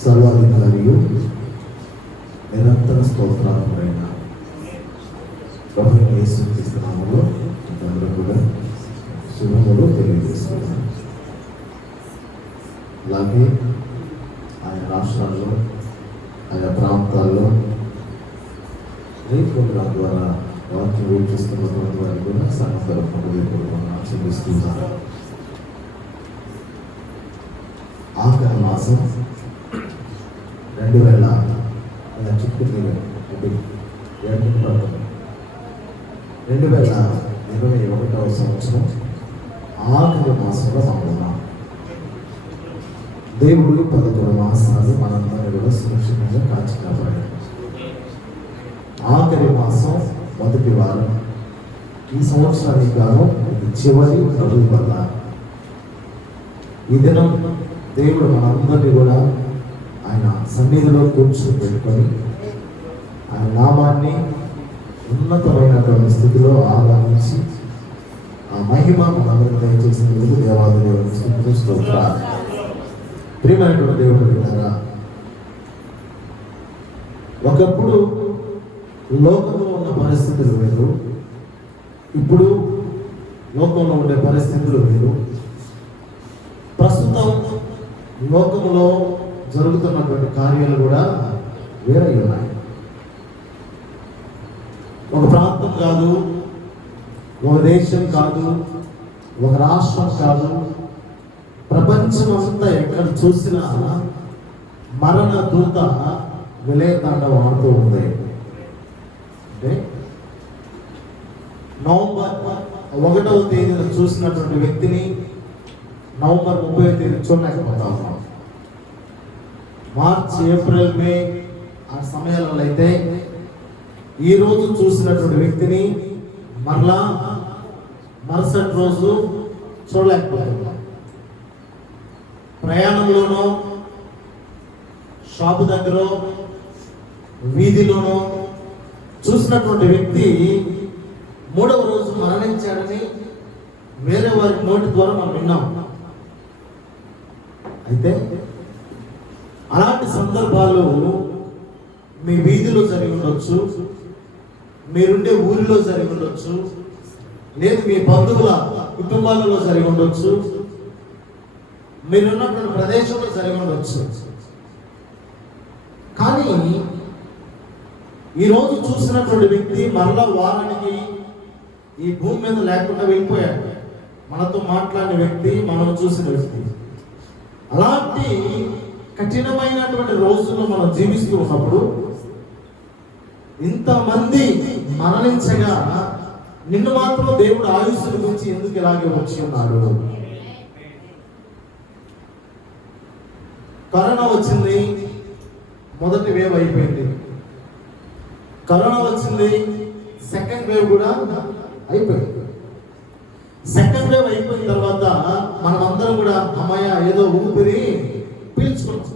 సర్వాధికారియు నిరంతర స్తోత్రాలైన ప్రభువైన యేసుక్రీస్తు నామములో అందరూ కూడా శుభములు తెలియజేస్తున్నాను. అలాగే ఆయా రాష్ట్రాల్లో ఆయా ప్రాంతాల్లో ప్రోగ్రాం ద్వారా వాక్యం వీక్షిస్తున్నటువంటి వారికి కూడా సంఘపూర్వకంగా ఆచరిస్తున్నారు. ఆఖరి మాసం 2021 సంవత్సరం ఆఖరి మాసంలో మనం దేవుడు 11 మాసాలు మనందరినీ కూడా సురక్షితంగా కాచి కాపాడాడు. ఆఖరి మాసం మొదటి వారం ఈ సంవత్సరానికి గాను ఇది చివరి ప్రభు వల్ల ఈ దినం దేవుడు మనందరినీ కూడా ఆయన సన్నిధిలో కూర్చోబెట్టుకొని ఆయన నామాన్ని ఉన్నతమైనటువంటి స్థితిలో ఆరాధించి ఆ మహిమ మనందరికీ దయచేసినందుకు దేవాది దేవుని స్తోత్రాలు. ప్రియమైనటువంటి దేవుడు విన్నారా, ఒకప్పుడు లోకంలో ఉన్న పరిస్థితులు వేరు, ఇప్పుడు లోకంలో ఉండే పరిస్థితులు వేరు. ప్రస్తుతం లోకంలో జరుగుతున్నటువంటి కార్యాలు కూడా వేరే ఉన్నాయి. ఒక ప్రాంతం కాదు, ఒక దేశం కాదు, ఒక రాష్ట్రం కాదు, ప్రపంచం అంతా ఎక్కడ చూసినా మరణ దూత విలయతాండవం ఆడుతూ ఉంది. అంటే నవంబర్ 1వ తేదీన చూసినటువంటి వ్యక్తిని నవంబర్ 30వ తేదీ చూడలేకపోతా ఉన్నాం. మార్చ్, ఏప్రిల్, మే ఆ సమయాలలో అయితే ఈరోజు చూసినటువంటి వ్యక్తిని మరలా మరుసటి రోజు చూడలేకపోతున్నాం. ప్రయాణంలోనో, షాపు దగ్గర, వీధిలోనో చూసినటువంటి వ్యక్తి 3వ రోజు మరణించాడని వేరే వారి నోటి ద్వారా మనం విన్నాం. అయితే అలాంటి సందర్భాలు మీ వీధిలో జరిగి ఉండొచ్చు, మీరుండే ఊరిలో జరిగి ఉండొచ్చు, లేదు మీ బంధువుల కుటుంబాలలో జరిగి ఉండొచ్చు, మీరున్నటువంటి ప్రదేశంలో జరిగి ఉండొచ్చు. కానీ ఈరోజు చూసినటువంటి వ్యక్తి మరలా వారానికి ఈ భూమి మీద లేకుండా వెళ్ళిపోయాడు. మనతో మాట్లాడిన వ్యక్తి, మనం చూసిన వ్యక్తి. అలాంటి కఠినమైనటువంటి రోజుల్లో మనం జీవిస్తూ ఉన్నప్పుడు ఇంతమంది మరణించగా నిన్ను మాత్రం దేవుడు ఆయుష్ను గురించి ఎందుకు ఇలాగే వచ్చి ఉన్నాడు? కరోనా వచ్చింది, మొదటి వేవ్ అయిపోయింది. కరోనా వచ్చింది, సెకండ్ వేవ్ కూడా అయిపోయింది. సెకండ్ వేవ్ అయిపోయిన తర్వాత మనమందరం కూడా అమ్మాయ ఏదో ఊపిరి పీల్చుకున్నాం.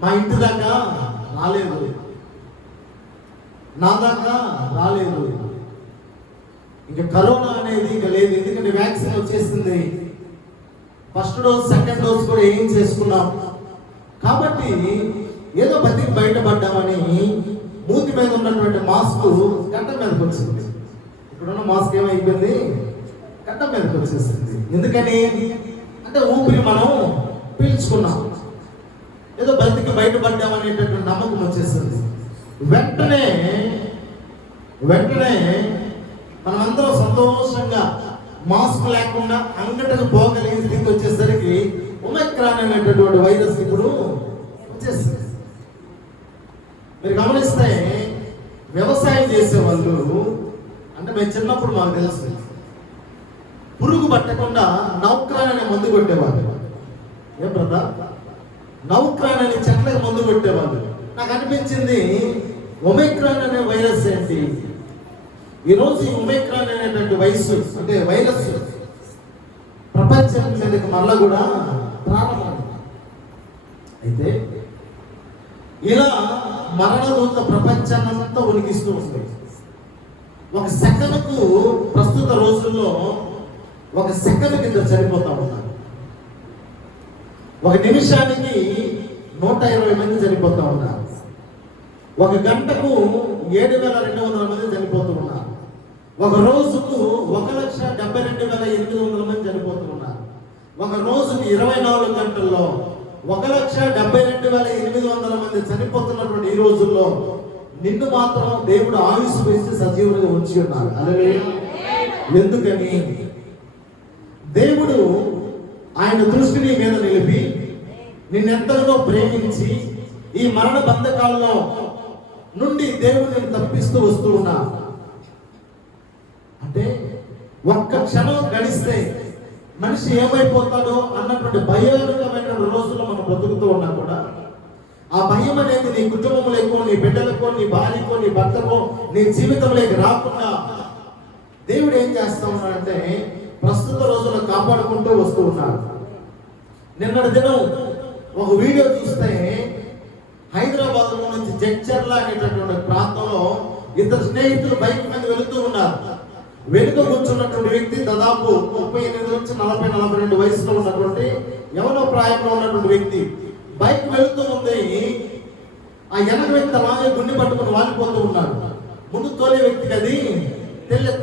మా ఇంటి దాకా రాలేదు, నా దాకా రాలేదు, ఇంకా కరోనా అనేది ఇంకా లేదు. ఎందుకంటే వ్యాక్సిన్ వచ్చేసింది, ఫస్ట్ డోస్ సెకండ్ డోస్ కూడా ఏం చేసుకున్నాం. కాబట్టి ఏదో బతికి బయటపడ్డామని మూతి మీద ఉన్నటువంటి మాస్క్ గడ్డ మీదకి వచ్చింది. ఇప్పుడున్న మాస్క్ ఏమైపోయింది, గడ్డ మీదకి వచ్చేసింది. ఎందుకని అంటే ఊపిరి మనం పీల్చుకున్నాం, ఏదో బతికి బయటపడ్డామనేటటువంటి నమ్మకం వచ్చేసింది. వెంటనే మనమందరం సంతోషంగా మాస్క్ లేకుండా అంగటకు పోగలిగే స్థితికి వచ్చేసరికి ఒమైక్రాన్ అనేటటువంటి వైరస్ ఇప్పుడు వచ్చేసింది. మీరు గమనిస్తే వ్యవసాయం చేసేవాళ్ళు, అంటే మేము చిన్నప్పుడు మాకు తెలుసు, పురుగు పట్టకుండా నౌక్రాన్ అనే మందు కొట్టేవాళ్ళు. ఏం బ్రదా, నౌక్రాన్ అనే చెట్లకు మందు కొట్టేవాళ్ళు. నాకు అనిపించింది ఒమైక్రాన్ అనే వైరస్ ఏంటి? ఈరోజు ఈ ఒమైక్రాన్ అనేటువంటి వైరస్ ప్రపంచం మీదకి మళ్ళా కూడా ప్రారంభమైంది. అయితే ఇలా మరణదూత ప్రపంచాన్నంతా ఉనికిస్తూ ఉంది. ఒక సెకనుకు ప్రస్తుత రోజుల్లో ఒక సెకను కింద చనిపోతా ఉన్నారు. ఒక నిమిషానికి 120 మంది చనిపోతూ ఉన్నారు. ఒక గంటకు 7,200 మంది చనిపోతూ ఉన్నారు. ఒక రోజుకు 1,72,800 మంది చనిపోతూ ఉన్నారు. ఒక రోజుకి 24 గంటల్లో 1,72,800 మంది చనిపోతున్నటువంటి ఈ రోజుల్లో నిన్ను మాత్రం దేవుడు ఆయుష్ పెంచి సజీవుడిగా ఉంచి ఉన్నారు. హల్లెలూయా. ఎందుకని? దేవుడు ఆయన దృష్టిని మీద నిలిపి నిన్నెంతలో ప్రేమించి ఈ మరణ బంధకాలలో నుండి దేవుడు నేను తప్పిస్తూ వస్తూ ఉన్నా. అంటే ఒక్క క్షణం గడిస్తే మనిషి ఏమైపోతాడో అన్నటువంటి భయానకమైన రోజుల్లో మనం బ్రతుకుతూ ఉన్నా కూడా ఆ భయం అనేది నీ కుటుంబంలోకో, నీ బిడ్డలకో, నీ భార్యకో, నీ భర్తకో, నీ జీవితంలోకి రాకుండా దేవుడు ఏం చేస్తా ఉన్నాడంటే ప్రస్తుత రోజుల్లో కాపాడుకుంటూ వస్తూ ఉన్నాడు. నిన్నటి దినం ఒక వీడియో చూస్తే హైదరాబాద్ నుంచి జడ్చర్ల అనేటటువంటి ప్రాంతంలో ఇద్దరు స్నేహితులు బైక్ మీద వెళుతూ ఉన్నారు. వెనుక కూర్చున్నటువంటి వ్యక్తి దాదాపు 38 నుంచి 40-42 వయసులో ఉన్నటువంటి యవన ప్రాయంలో ఉన్నటువంటి వ్యక్తి బైక్ వెళుతూ ఉంది. ఆ వెనక వ్యక్తి అలాగే గుండె పట్టుకుని వాలిపోతూ ఉన్నాడు. ముందు తోలే వ్యక్తికి అది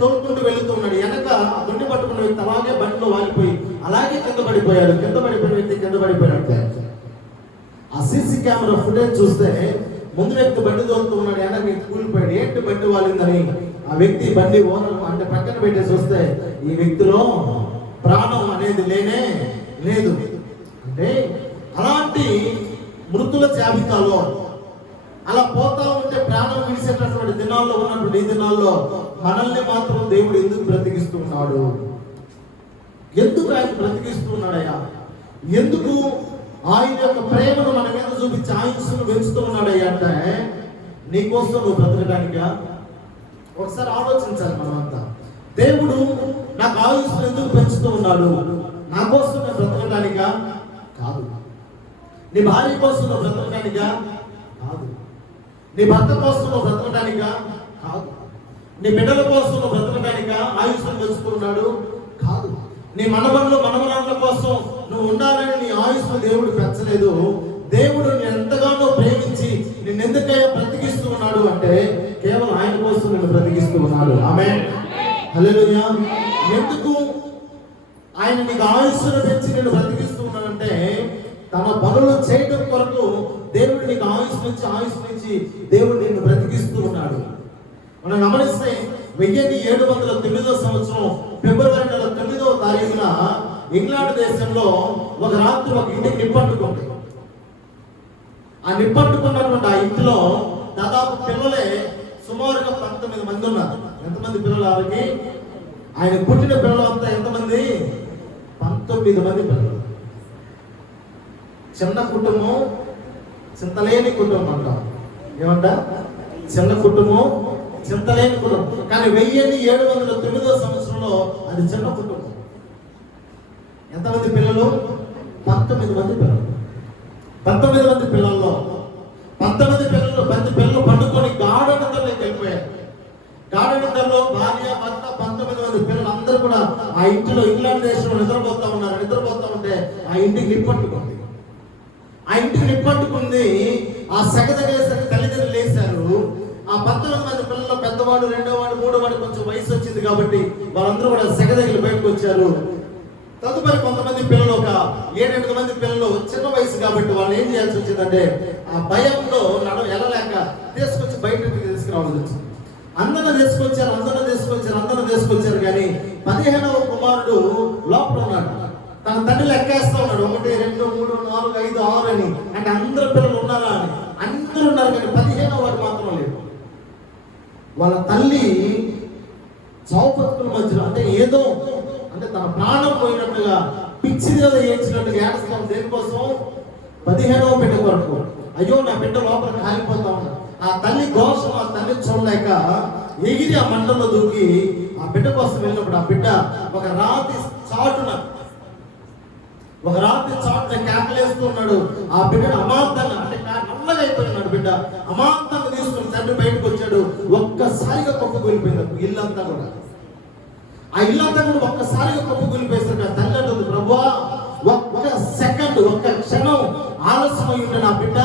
తోలుకుంటూ వెళుతూ ఉన్నాడు. వెనక గుండె పట్టుకున్న వ్యక్తి అలాగే బండిలో వాలిపోయి అలాగే కింద పడిపోయాడు. కింద పడిపోయిన వ్యక్తి కింద పడిపోయాడు. ఆ సీసీ కెమెరా ఫుటేజ్ చూస్తే ముందు వ్యక్తి బండి తోలుతూ ఉన్నాడు, వెనక వ్యక్తి కూలిపోయాడు. ఏంటి బండి వాలిందని ఆ వ్యక్తి బండి ఓనర్ అంటే పక్కన పెట్టేసి వస్తే ఈ వ్యక్తిలో ప్రాణం అనేది లేనే లేదు. అంటే అలాంటి మృతుల జాబితాలో అలా పోతా ఉంటే ప్రాణం విడిసేటటువంటి దినాల్లో ఉన్నటువంటి ఈ దినాల్లో మనల్ని మాత్రం దేవుడు ఎందుకు బ్రతికిస్తూ ఉన్నాడు? ఎందుకు ఆయన బ్రతికిస్తూ ఉన్నాడయ్యా? ఎందుకు ఆయన యొక్క ప్రేమను మన మీద చూపించి ఆయుష్ను పెంచుతూ ఉన్నాడయ్యా అంటే నీకోసం నువ్వు బ్రతకడానికా? ఒకసారి ఆలోచించాలి మనమంతా. దేవుడు నాకు ఆయుష్ను ఎందుకు పెంచుతూ ఉన్నాడు? నా కోసం నేను బ్రతకడానికా? కాదు. నీ భార్య కోసం నువ్వు బ్రతకడానికా? కాదు. నీ భర్త కోసం నువ్వు బ్రతకడానికా? కాదు. నీ బిడ్డల కోసం నువ్వు బ్రతకడానికా ఆయుష్ను పెంచుకున్నాడు? కాదు. నీ మనవళ్ళు మనవరాళ్ళ కోసం నువ్వు ఉండాలని నీ ఆయుష్ను దేవుడు పెంచలేదు. దేవుడు నేను ఎంతగానో ప్రేమించి నిన్ను ఎందుకయ్యా బ్రతికిస్తూ ఉన్నాడు అంటే కేవలం ఆయన కోసం నిన్ను బ్రతికిస్తూ ఉన్నాడు. ఆమేన్. హల్లెలూయా. ఎందుకు ఆయన నీకు ఆయుష్ను పెంచి నిన్ను బ్రతికిస్తూ ఉన్నాడంటే తన పనులు చేయడం కొరకు దేవుడు నీకు ఆయుష్ నుంచి దేవుడు నిన్ను బ్రతికిస్తూ ఉన్నాడు. మనం గమనిస్తే 1709 సంవత్సరం ఫిబ్రవరి నెల 9వ తారీఖున ఇంగ్లాండ్ దేశంలో ఒక రాత్రి ఒక ఇంటికి నిప్పట్టుకుంది. ఆ నిప్పట్టుకున్నటువంటి ఆ ఇంటిలో దాదాపు పిల్లలే సుమారుగా 19 మంది ఉన్నారు. ఎంతమంది పిల్లలు? ఆవిడకి ఆయన పుట్టిన పిల్లలు అంతా ఎంతమంది? 19 మంది పిల్లలు. చిన్న కుటుంబం, చింతలేని కుటుంబం అంటాం. ఏమంట? చిన్న కుటుంబం, చింతలేని కుటుంబం. కానీ 1709 సంవత్సరంలో అది చిన్న కుటుంబం. ఎంతమంది పిల్లలు? 19 మంది పిల్లలు. 19 మంది పిల్లల్లో 10 పిల్లలు పండుకొని గాఢ నిద్రలోకి వెళ్ళిపోయారు. గాఢ నిద్రలో భార్య భర్త 19 మంది పిల్లలు అందరూ కూడా ఆ ఇంటిలో ఇంగ్లాండ్ దేశంలో నిద్రపోతా ఉన్నారు. నిద్రపోతా ఉంటే ఆ ఇంటికి నిప్పట్టుకుంది. ఆ ఇంటికి నిప్పట్టుకుంది. ఆ సెగదగేసరికి తల్లిదండ్రులు లేశారు. ఆ 19 మంది పిల్లల్లో పెద్దవాడు, రెండోవాడు, మూడోవాడు కొంచెం వయసు వచ్చింది కాబట్టి వాళ్ళందరూ కూడా సెగదగిలి బయటకు వచ్చారు. తదుపరి కొంతమంది పిల్లలు, ఒక 7-8 మంది పిల్లలు చిన్న వయసు కాబట్టి వాళ్ళు ఏం చేయాల్సి వచ్చిందంటే ఆ భయంలో వెళ్ళలేక తీసుకొచ్చి బయటకు తీసుకురావాల్సి వచ్చింది. అందరూ తీసుకొచ్చారు కానీ 15వ కుమారుడు లోపల ఉన్నాడు. తన తండ్రి లెక్కేస్తా ఉన్నాడు. 1, 2, 3, 4, 5, 6 అని. అంటే అందరు పిల్లలు ఉన్నారా అని. అందరూ ఉన్నారు కానీ 15వ వాడు మాత్రం లేదు. వాళ్ళ తల్లి చావు బతుకుల మధ్యలో అంటే ఏదో అంటే తన ప్రాణం పోయినట్టుగా పిచ్చిగా ఏడ్చినట్టుగా ఏడుస్తాం. దేనికోసం? 15వ బిడ్డ కొరకు. అయ్యో నా బిడ్డ లోపల కాలిపోతా ఉన్నా. ఆ తల్లి ఘోషం ఆ తల్లి చూడలేక ఎగిరి ఆ మంటల్లో దూకి ఆ బిడ్డ కోసం వెళ్ళినప్పుడు ఆ బిడ్డ ఒక రాతి చాటున కేకలేస్తూ ఉన్నాడు. ఆ బిడ్డను అమాంతంగా అంటే నల్లగా అయిపోయినాడు బిడ్డ. అమాంతంగా తీసుకుని తండ్రి బయటకు వచ్చాడు. ఒక్కసారిగా కప్పు కూలిపోయింది ఇల్లంతా కూడా. ఆ ఇల్లంతా కూడా ఒక్కసారిగా కప్పు కూలిపోయేసరికి ఆ తల్లి అంటుంది, ప్రభువా ఒక్క సెకండ్, ఒక్క క్షణం ఆలస్యమై ఉంటే నా బిడ్డ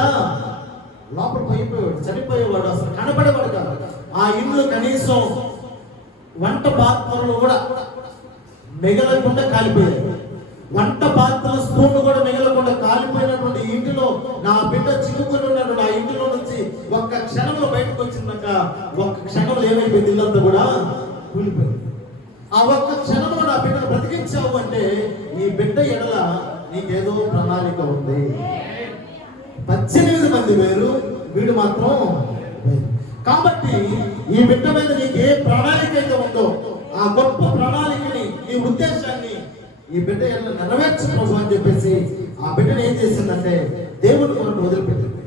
లోపల పోయిపోయాడు, చనిపోయేవాడు, అసలు కనపడేవాడు కాదు. ఆ ఇంట్లో కనీసం వంట పాత్రలు కూడా మిగలకుండా కాలిపోయాయి. వంట పాత్రల స్పూన్ కూడా మిగలకుండా కాలిపోయినటువంటి ఇంటిలో నా బిడ్డ చిక్కుకుని ఉన్నాడు. ఆ ఇంటిలో నుంచి ఒక్క క్షణంలో బయటకు వచ్చిందాక ఒక్క క్షణంలో ఏమైపోయింది, ఇల్లంతా కూడా కూలిపోయింది. ఆ ఒక్క క్షణంలో నా బిడ్డను బ్రతికించావు అంటే ఈ బిడ్డ ఎడల నీకేదో ప్రణాళిక ఉంది. 18 మంది వేరు, వీడు మాత్రం వేరు. కాబట్టి ఈ బిడ్డ మీద నీకు ఏ ప్రణాళిక అయితే ఉందో ఆ గొప్ప ప్రణాళికని, ఈ ఉద్దేశాన్ని ఈ బిడ్డ నెరవేర్చు ప్రభు అని చెప్పేసి ఆ బిడ్డను ఏం చేసిందంటే దేవుడు కొరకు వదిలిపెట్టింది.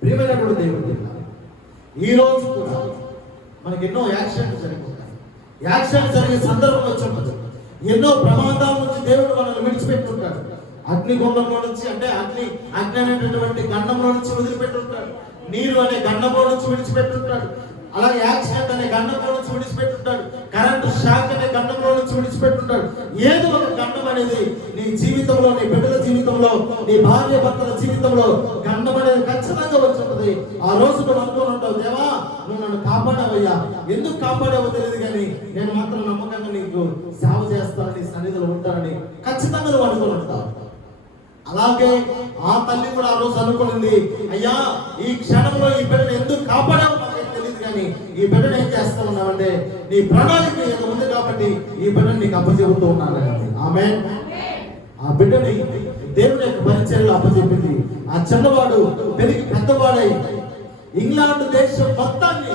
ప్రియమైనటువంటి దేవుడు, ఈ రోజు కూడా మనకి ఎన్నో యాక్సిడెంట్లు జరిగిపోతాయి. యాక్సిడెంట్ జరిగే సందర్భం వచ్చినప్పుడు ఎన్నో ప్రమాదాల నుంచి దేవుడు మనల్ని విడిచిపెట్టుంటాడు. అగ్నిగుండంలో నుంచి, అంటే అగ్ని అనేటటువంటి గండంలో నుంచి వదిలిపెట్టుంటాడు. నీరు అనే గండంలో నుంచి విడిచిపెట్టుంటాడు. అలాగే యాక్సిడెంట్ అనే గండంలో నుంచి విడిచిపెట్టుంటాడు. కరెంటు షాక్ అనే గండంలో నుంచి విడిచిపెట్టుంటాడు. ఏదో ఒక గండం అనేది నీ జీవితంలో, నీ బిడ్డల జీవితంలో, నీ భార్య భర్తల జీవితంలో గండం అనేది ఖచ్చితంగా వచ్చింది. ఆ రోజు నువ్వు అనుకుని ఉంటావు, దేవా నువ్వు నన్ను కాపాడావయ్యా, ఎందుకు కాపాడావో తెలియదు కానీ నేను మాత్రం నమ్మకంగా నీకు సేవ చేస్తానని, సన్నిధిలో ఉంటానని ఖచ్చితంగా నువ్వు అనుకుని ఉంటావు. అలాగే ఆ తల్లి కూడా ఆ రోజు అనుకునింది, అయ్యా ఈ క్షణంలో ఈ బిడ్డను ఎందుకు కాపాడావు నాకేం తెలియదు కానీ ఈ బిడ్డను ఏం చేస్తా ఉన్నావంటే నీ ప్రణాళిక ఏదో ఉంది కాబట్టి ఈ బిడ్డను నీకు అప్పచెబుతూ ఉన్నాను. ఆమె ఆ బిడ్డని దేవుని యొక్క పరిచర్యలో అప్పచెప్పింది. ఆ చిన్నవాడు పెరిగి పెద్దవాడై ఇంగ్లాండ్ దేశం మొత్తాన్ని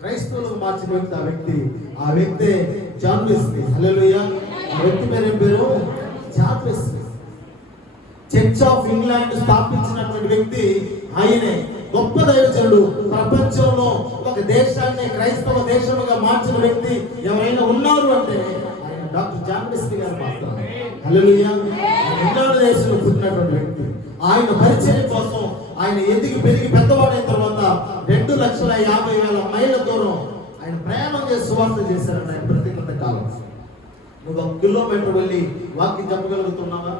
క్రైస్తవులకు మార్చిన వ్యక్తి ఆ వ్యక్తే జాన్ వెస్లీ. హల్లెలూయా. ఆ వ్యక్తి పేరు John Wesley. Church of England స్థాపించినటువంటి వ్యక్తి ఆయనే. గొప్ప దైవజనుడు. ప్రపంచంలో ఒక దేశాన్ని క్రైస్తవ దేశముగా మార్చిన వ్యక్తి ఎవరైనా ఉన్నారు అంటే ఆయన డాక్టర్ జాన్ వెస్లీ గారు మాత్రమే. హల్లెలూయా. ఇంగ్లాండ్ దేశంలో పుట్టినటువంటి వ్యక్తి. ఆయన పరిచయం కోసం ఆయన ఎదిగి పెరిగి పెద్దవాడైన తర్వాత 2,50,000 మైళ్ళ దూరం ఆయన ప్రయాణం చేసి సువార్త చేశారని ఆయన ప్రతికృత కాలం. నువ్వు 1 కిలోమీటర్ వెళ్ళి వాక్యం చెప్పగలుగుతున్నావా?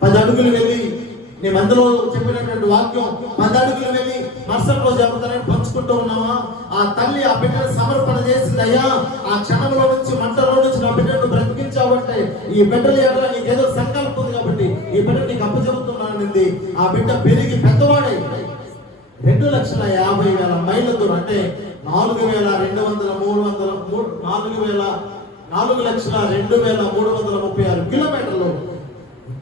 10 అడుగులు వెళ్ళి నీ మందులో చెప్పినటువంటి వాక్యం 10 అడుగులు వెళ్ళి మరుసటి రోజు చెబుతానని పంచుకుంటూ ఉన్నావా? ఆ తల్లి ఆ బిడ్డను సమర్పణ చేసింది. అయ్యా ఆ క్షణంలో నుంచి, మంటలో నుంచి నా బిడ్డను బ్రతికించావంటే ఈ బిడ్డలు ఎవరో నీకేదో సంకల్పం ఉంది కాబట్టి ఈ బిడ్డ నీకు అప్పచెబుతున్నానంది. ఆ బిడ్డ పెరిగి పెద్దవాడై 2,50,000 మైళ్ళ దూరం, అంటే 4,02,336 కిలోమీటర్లు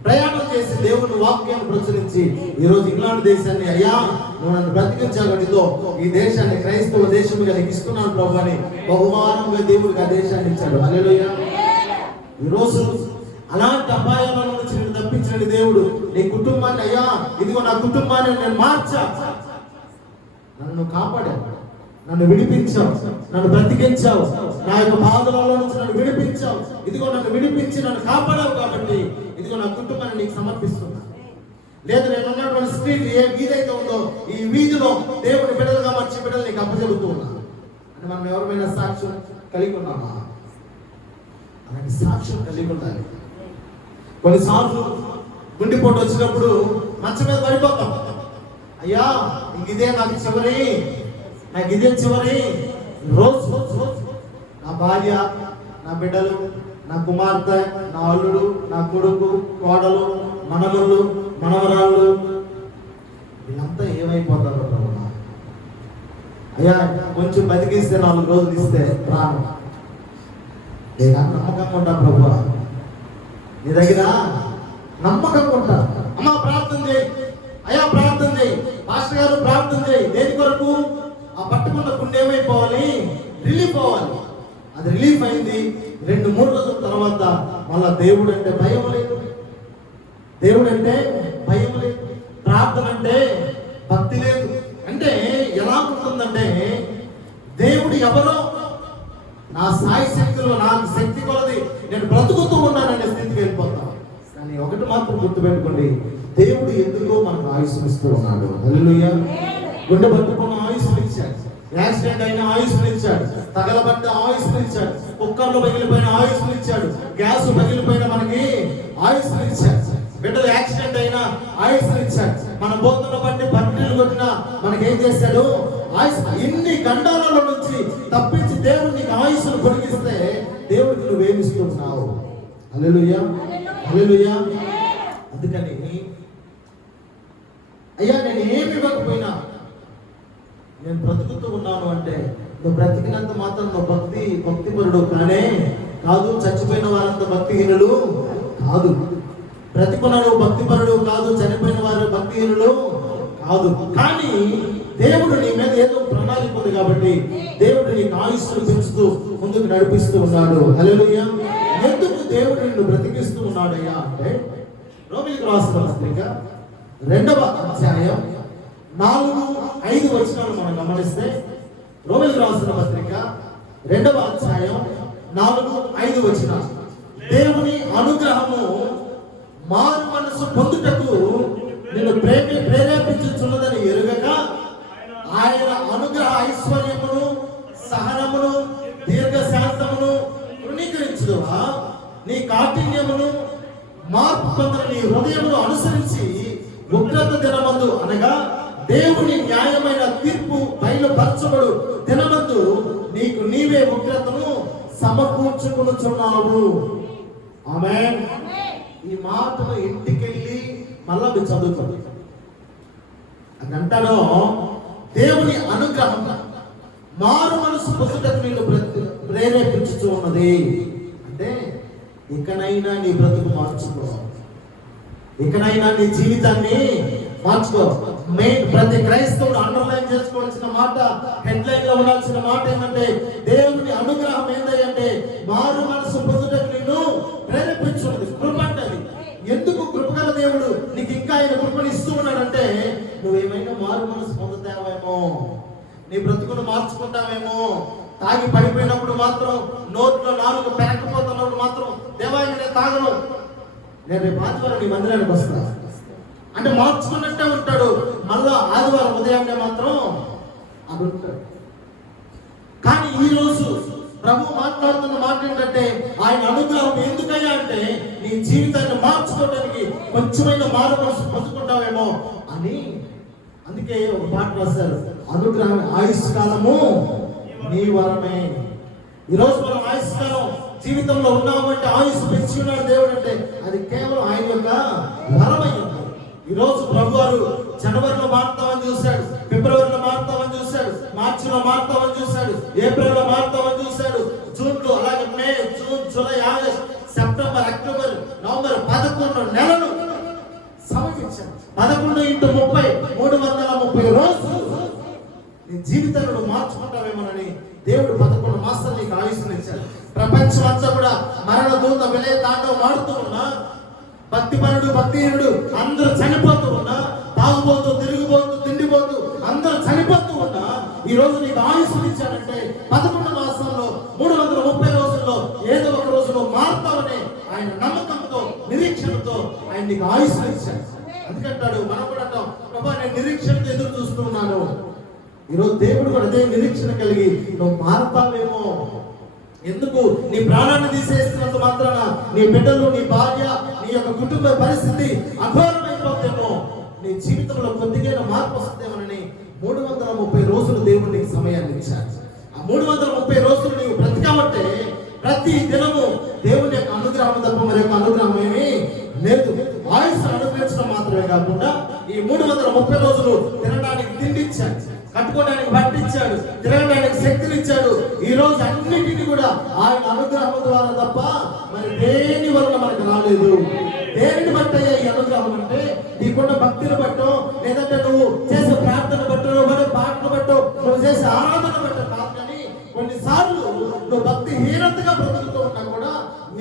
ప్రయాణం చేసి దేవుని వాక్యాన్ని ప్రచురించి ఈ రోజు ఇంగ్లాండ్ దేశాన్ని, అయ్యా నువ్వు నన్ను బ్రతికించాగడితో ఈ దేశాన్ని క్రైస్తవ దేశముగా నీకు ఇస్తున్నాను ప్రభు అని బహుమానంగా దేవుడికి ఆ దేశాన్ని ఇచ్చాడు. హల్లెలూయా. ఈ రోజు అలాంటి అపాయాల నుంచి నేను తప్పించిన దేవుడు నీ కుటుంబాన్ని, అయ్యా ఇదిగో నా కుటుంబాన్ని నేను మార్చా, నన్ను కాపాడావు, నన్ను విడిపించావు, నన్ను బ్రతికించావు, నా యొక్క బాధలలో నుంచి నన్ను విడిపించావు, ఇదిగో నన్ను విడిపించి నన్ను కాపాడావు కాబట్టి ఇదిగో నా కుటుంబాన్ని నీకు సమర్పిస్తున్నా. లేదు నేను ఉన్నటువంటి స్ట్రీట్ ఏ వీధి అయితే ఉందో ఈ వీధిలో దేవుని బిడ్డలుగా మార్చి బిడ్డలు నీకు అప్పచెబుతూ ఉన్నా అని మనం ఎవరైనా సాక్ష్యం కలిగి ఉన్నామా? అలాంటి సాక్ష్యం కలిగి ఉండాలి. కొన్నిసార్లు గుండెపోటు వచ్చినప్పుడు మంచం మీద పడిపోతాం. అయ్యా ఇదే నాకు చివరి, నాకు ఇదే చివరి రోజు. నా భార్య, నా బిడ్డలు, నా కుమార్తె, నా అల్లుడు, నా కొడుకు, కోడలు, మనమళ్ళు, మనవరాళ్ళు వీళ్ళంతా ఏమైపోతారో ప్రభు. అయ్యా కొంచెం బతికిస్తే 4 రోజులు ఇస్తే రాను. నేను నమ్మకంగా ఉంటా ప్రభు, నీ దగ్గర నమ్మకంగా ఉంటా. అమ్మ ప్రార్థన చేయి, అయ్యా ప్రార్థన చేయి, పాస్టర్ గారు ప్రార్థన చేయి. దేని కొరకు? ఆ పట్టుకున్న గుండె ఏమైపోవాలి? రిలీఫ్ అవ్వాలి. అది రిలీఫ్ అయింది. 2-3 రోజుల తర్వాత మళ్ళా దేవుడు అంటే భయం లేదు, దేవుడు అంటే భయం లేదు, ప్రార్థన అంటే భక్తి లేదు. అంటే ఎలా ఉంటుందంటే దేవుడు ఎవరో నా సాయి శక్తిలో నాకు శక్తి కొలది నేను బ్రతుకుతూ ఉన్నాననే స్థితికి వెళ్ళిపోతాను. కానీ ఒకటి మాత్రం గుర్తుపెట్టుకోండి, దేవుడు ఎందుకో మనకు ఆయుష్ను ఇస్తూ ఉన్నాడు. హల్లెలూయా. గుండె పట్టుకున్న ఆయుష్ను ఇచ్చాడు, యాక్సిడెంట్ అయిన ఆయుష్ను ఇచ్చాడు, తగలబడ్డ ఆయుష్ను ఇచ్చాడు, కుక్కర్లు పగిలిపోయిన ఆయుష్ను ఇచ్చాడు, గ్యాస్ పగిలిపోయిన మనకి ఆయుష్ను ఇచ్చాడు. ఆయుష్ను ఇచ్చాడు. మన బోతుల బట్టి బట్టలు కొట్టినా మనకేం చేశాడు? ఆయుష్. ఇన్ని గండాలలో నుంచి తప్పించి దేవుడు నీకు ఆయుష్ను పొడిగిస్తే దేవుడికి నువ్వేమిస్తున్నావు? హల్లెలూయా, హల్లెలూయా. అందుకని అయ్యా నేను ఏమి ఇవ్వకపోయినా నేను బ్రతుకుతూ ఉన్నాను అంటే నువ్వు బ్రతికినంత మాత్రం నువ్వు భక్తిపరుడు కానే కాదు. చచ్చిపోయిన వారంతా భక్తిహీనులు కాదు. బ్రతికున్న నువ్వు భక్తిపరుడు కాదు. చనిపోయిన వారు భక్తిహీనులు కాదు. కానీ దేవుడు నీ మీద ఏదో ప్రణాళిక ఉంది కాబట్టి దేవుడు నీకు ఆయుష్ను పెంచుతూ ముందుకు నడిపిస్తూ ఉన్నాడు. హల్లెలూయా. ఎందుకు దేవుడు నిన్ను బ్రతికిస్తూ ఉన్నాడయ్యా అంటే రోమీయులకు రాసిన పత్రిక 2వ అధ్యాయం 4-5 వచనాలు మనం గమనిస్తే, రోమీయులకు రాసిన పత్రిక 2వ అధ్యాయం 4-5 వచనాలు, దేవుని అనుగ్రహము మారు మనసు పొందుటకు నిన్ను ప్రేరేపించుచున్నదని ఎరుగక ఆయన అనుగ్రహ ఐశ్వర్యమును సహనమును దీర్ఘశాంతమును తృణీకరించుదువా? నీ కాఠిన్యమును మార్పు పొందిన నీ హృదయమును అనుసరించి ఉగ్రత దినమందు అనగా దేవుని న్యాయమైన తీర్పు బయలుపరచబడు దినమందు నీకు నీవే ఉగ్రతను సమకూర్చుకొనుచున్నావు. ఆమేన్. ఈ మాటను ఇంటికెళ్ళి మళ్ళా మీరు చదువుకోండి. అదంటాడో దేవుని అనుగ్రహం మారు మనసు పొందుటకు నిన్ను ప్రేరేపించుతూ ఉన్నది. అంటే ఇకనైనా నీ బ్రతుకు మార్చుకో, ఇకనైనా నీ జీవితాన్ని మార్చుకో. ప్రతి క్రైస్తవుడు అండర్లైన్ చేసుకోవాల్సిన మాట, హెడ్లైన్ లో ఉండాల్సిన మాట ఏంటంటే దేవుని అనుగ్రహం ఏంటంటే మారు మనసు పొందుటకు నిన్ను ప్రేరేపించున్నది. కృప అంటది. ఎందుకు కృపగల దేవుడు నీకు ఇంకా ఆయన కృపను ఇస్తూ ఉన్నాడంటే నువ్వేమైనా మారు మనసు పొందుతావేమో, నీ బ్రతుకును మార్చుకుంటావేమో. తాగి పడిపోయినప్పుడు మాత్రం నోట్లో నాలుగు పెరకపోతున్నప్పుడు మాత్రం దేవాయన నేను తాగను, నేను రేపు ఆదివారం నీ మందిరానికి వస్తా అంటే మార్చుకున్నట్టే ఉంటాడు. మళ్ళా ఆదివారం ఉదయాన్నే మాత్రం అది ఉంటాడు. కానీ ఈ రోజు ప్రభు మాట్లాడుతున్న మాట ఏంటంటే ఆయన అనుగ్రహం ఎందుకయ్యా అంటే నీ జీవితాన్ని మార్చుకోవడానికి కొంచెమైనా మారు మనసు పొందుకుంటావేమో అని. అందుకే ఒక పాట రాశారు, అనుగ్రహం ఆయుష్ కాలము నీ వరమే. ఈరోజు మనం ఆయుష్ కాలం జీవితంలో ఉన్నామంటే ఆయుష్ పెంచి ఉన్నాడు దేవుడు అంటే అది కేవలం ఆయన యొక్క వరమయ్యింది. ఈరోజు ప్రభు వారు జనవరిలో మారుతామని చూశాడు, ఫిబ్రవరిలో మారుతామని చూశాడు, మార్చిలో మారుతామని చూశాడు, ఏప్రిల్లో మారుతామని చూశాడు, జూన్లో, అలాగే May, June, July, August, September, October, November 11 నెలలు సమయించాడు. 11 × 30 330 రోజులు నీ జీవితాలను మార్చుకుంటావేమోనని దేవుడు 11 మాసాలు నీకు ఆయుష్ను ఇచ్చాడు. ప్రపంచం అంతా కూడా మరణ దూత విలయ తాండవం మారుతూ ఉన్నా, భక్తిపరుడు భక్తిహీనుడు అందరూ చనిపోతూ ఉన్నా, తాగుబోతూ తిరిగిపోతూ తిండిపోతూ అందరూ చనిపోతూ ఉన్నా, ఈ రోజు నీకు ఆయుష్ను ఇచ్చాడంటే 11 మాసాల్లో 330 రోజుల్లో ఏదో ఒక రోజులో మారుతావనే ఆయన నమ్మకంతో నిరీక్షణతో ఆయన నీకు ఆయుష్ను ఇచ్చాడు. అందుకంటాడు మనం కూడా అంటాం, ప్రభా నేను నిరీక్షణతో ఎదురు చూస్తున్నాను. ఈరోజు దేవుడు కూడా అదే నిరీక్షణ కలిగి నువ్వు మారుతావేమో. ఎందుకు నీ ప్రాణాన్ని తీసేస్తున్నంత మాత్రాన నీ బిడ్డలు, నీ భార్య, నీ యొక్క కుటుంబ పరిస్థితి అఘోరమైపోతేమో, నీ జీవితంలో కొద్దిగా మార్పు వస్తుందేమోనని 330 రోజులు దేవుడు నీకు సమయాన్ని ఇచ్చాడు. ఆ 330 రోజులు నీవు బ్రతికామంటే ప్రతి దినము దేవుని యొక్క అనుగ్రహం తప్ప మరి యొక్క అనుగ్రహం ఏమీ లేదు. ఆయుష్ అనుగ్రహించడం మాత్రమే కాకుండా ఈ 330 రోజులు తినడానికి తిండిచ్చాడు, కట్టుకోవడానికి పట్టించాడు, తిరగడానికి శక్తిని ఇచ్చాడు. ఈ రోజు అన్నిటిని కూడా ఆయన అనుగ్రహం ద్వారా తప్ప మరి దేని వల్ల మనకు రాలేదు. దేనిని బట్టి ఈ అనుగ్రహం అంటే నీకున్న భక్తిని బట్టో, లేదంటే నువ్వు చేసే ప్రార్థన బట్టో, నువ్వు పాటను బట్టో, నువ్వు చేసే ఆరాధన బట్టో కాదు. కానీ కొన్నిసార్లు నువ్వు భక్తిహీనతగా బ్రతుకుతూ ఉన్నా కూడా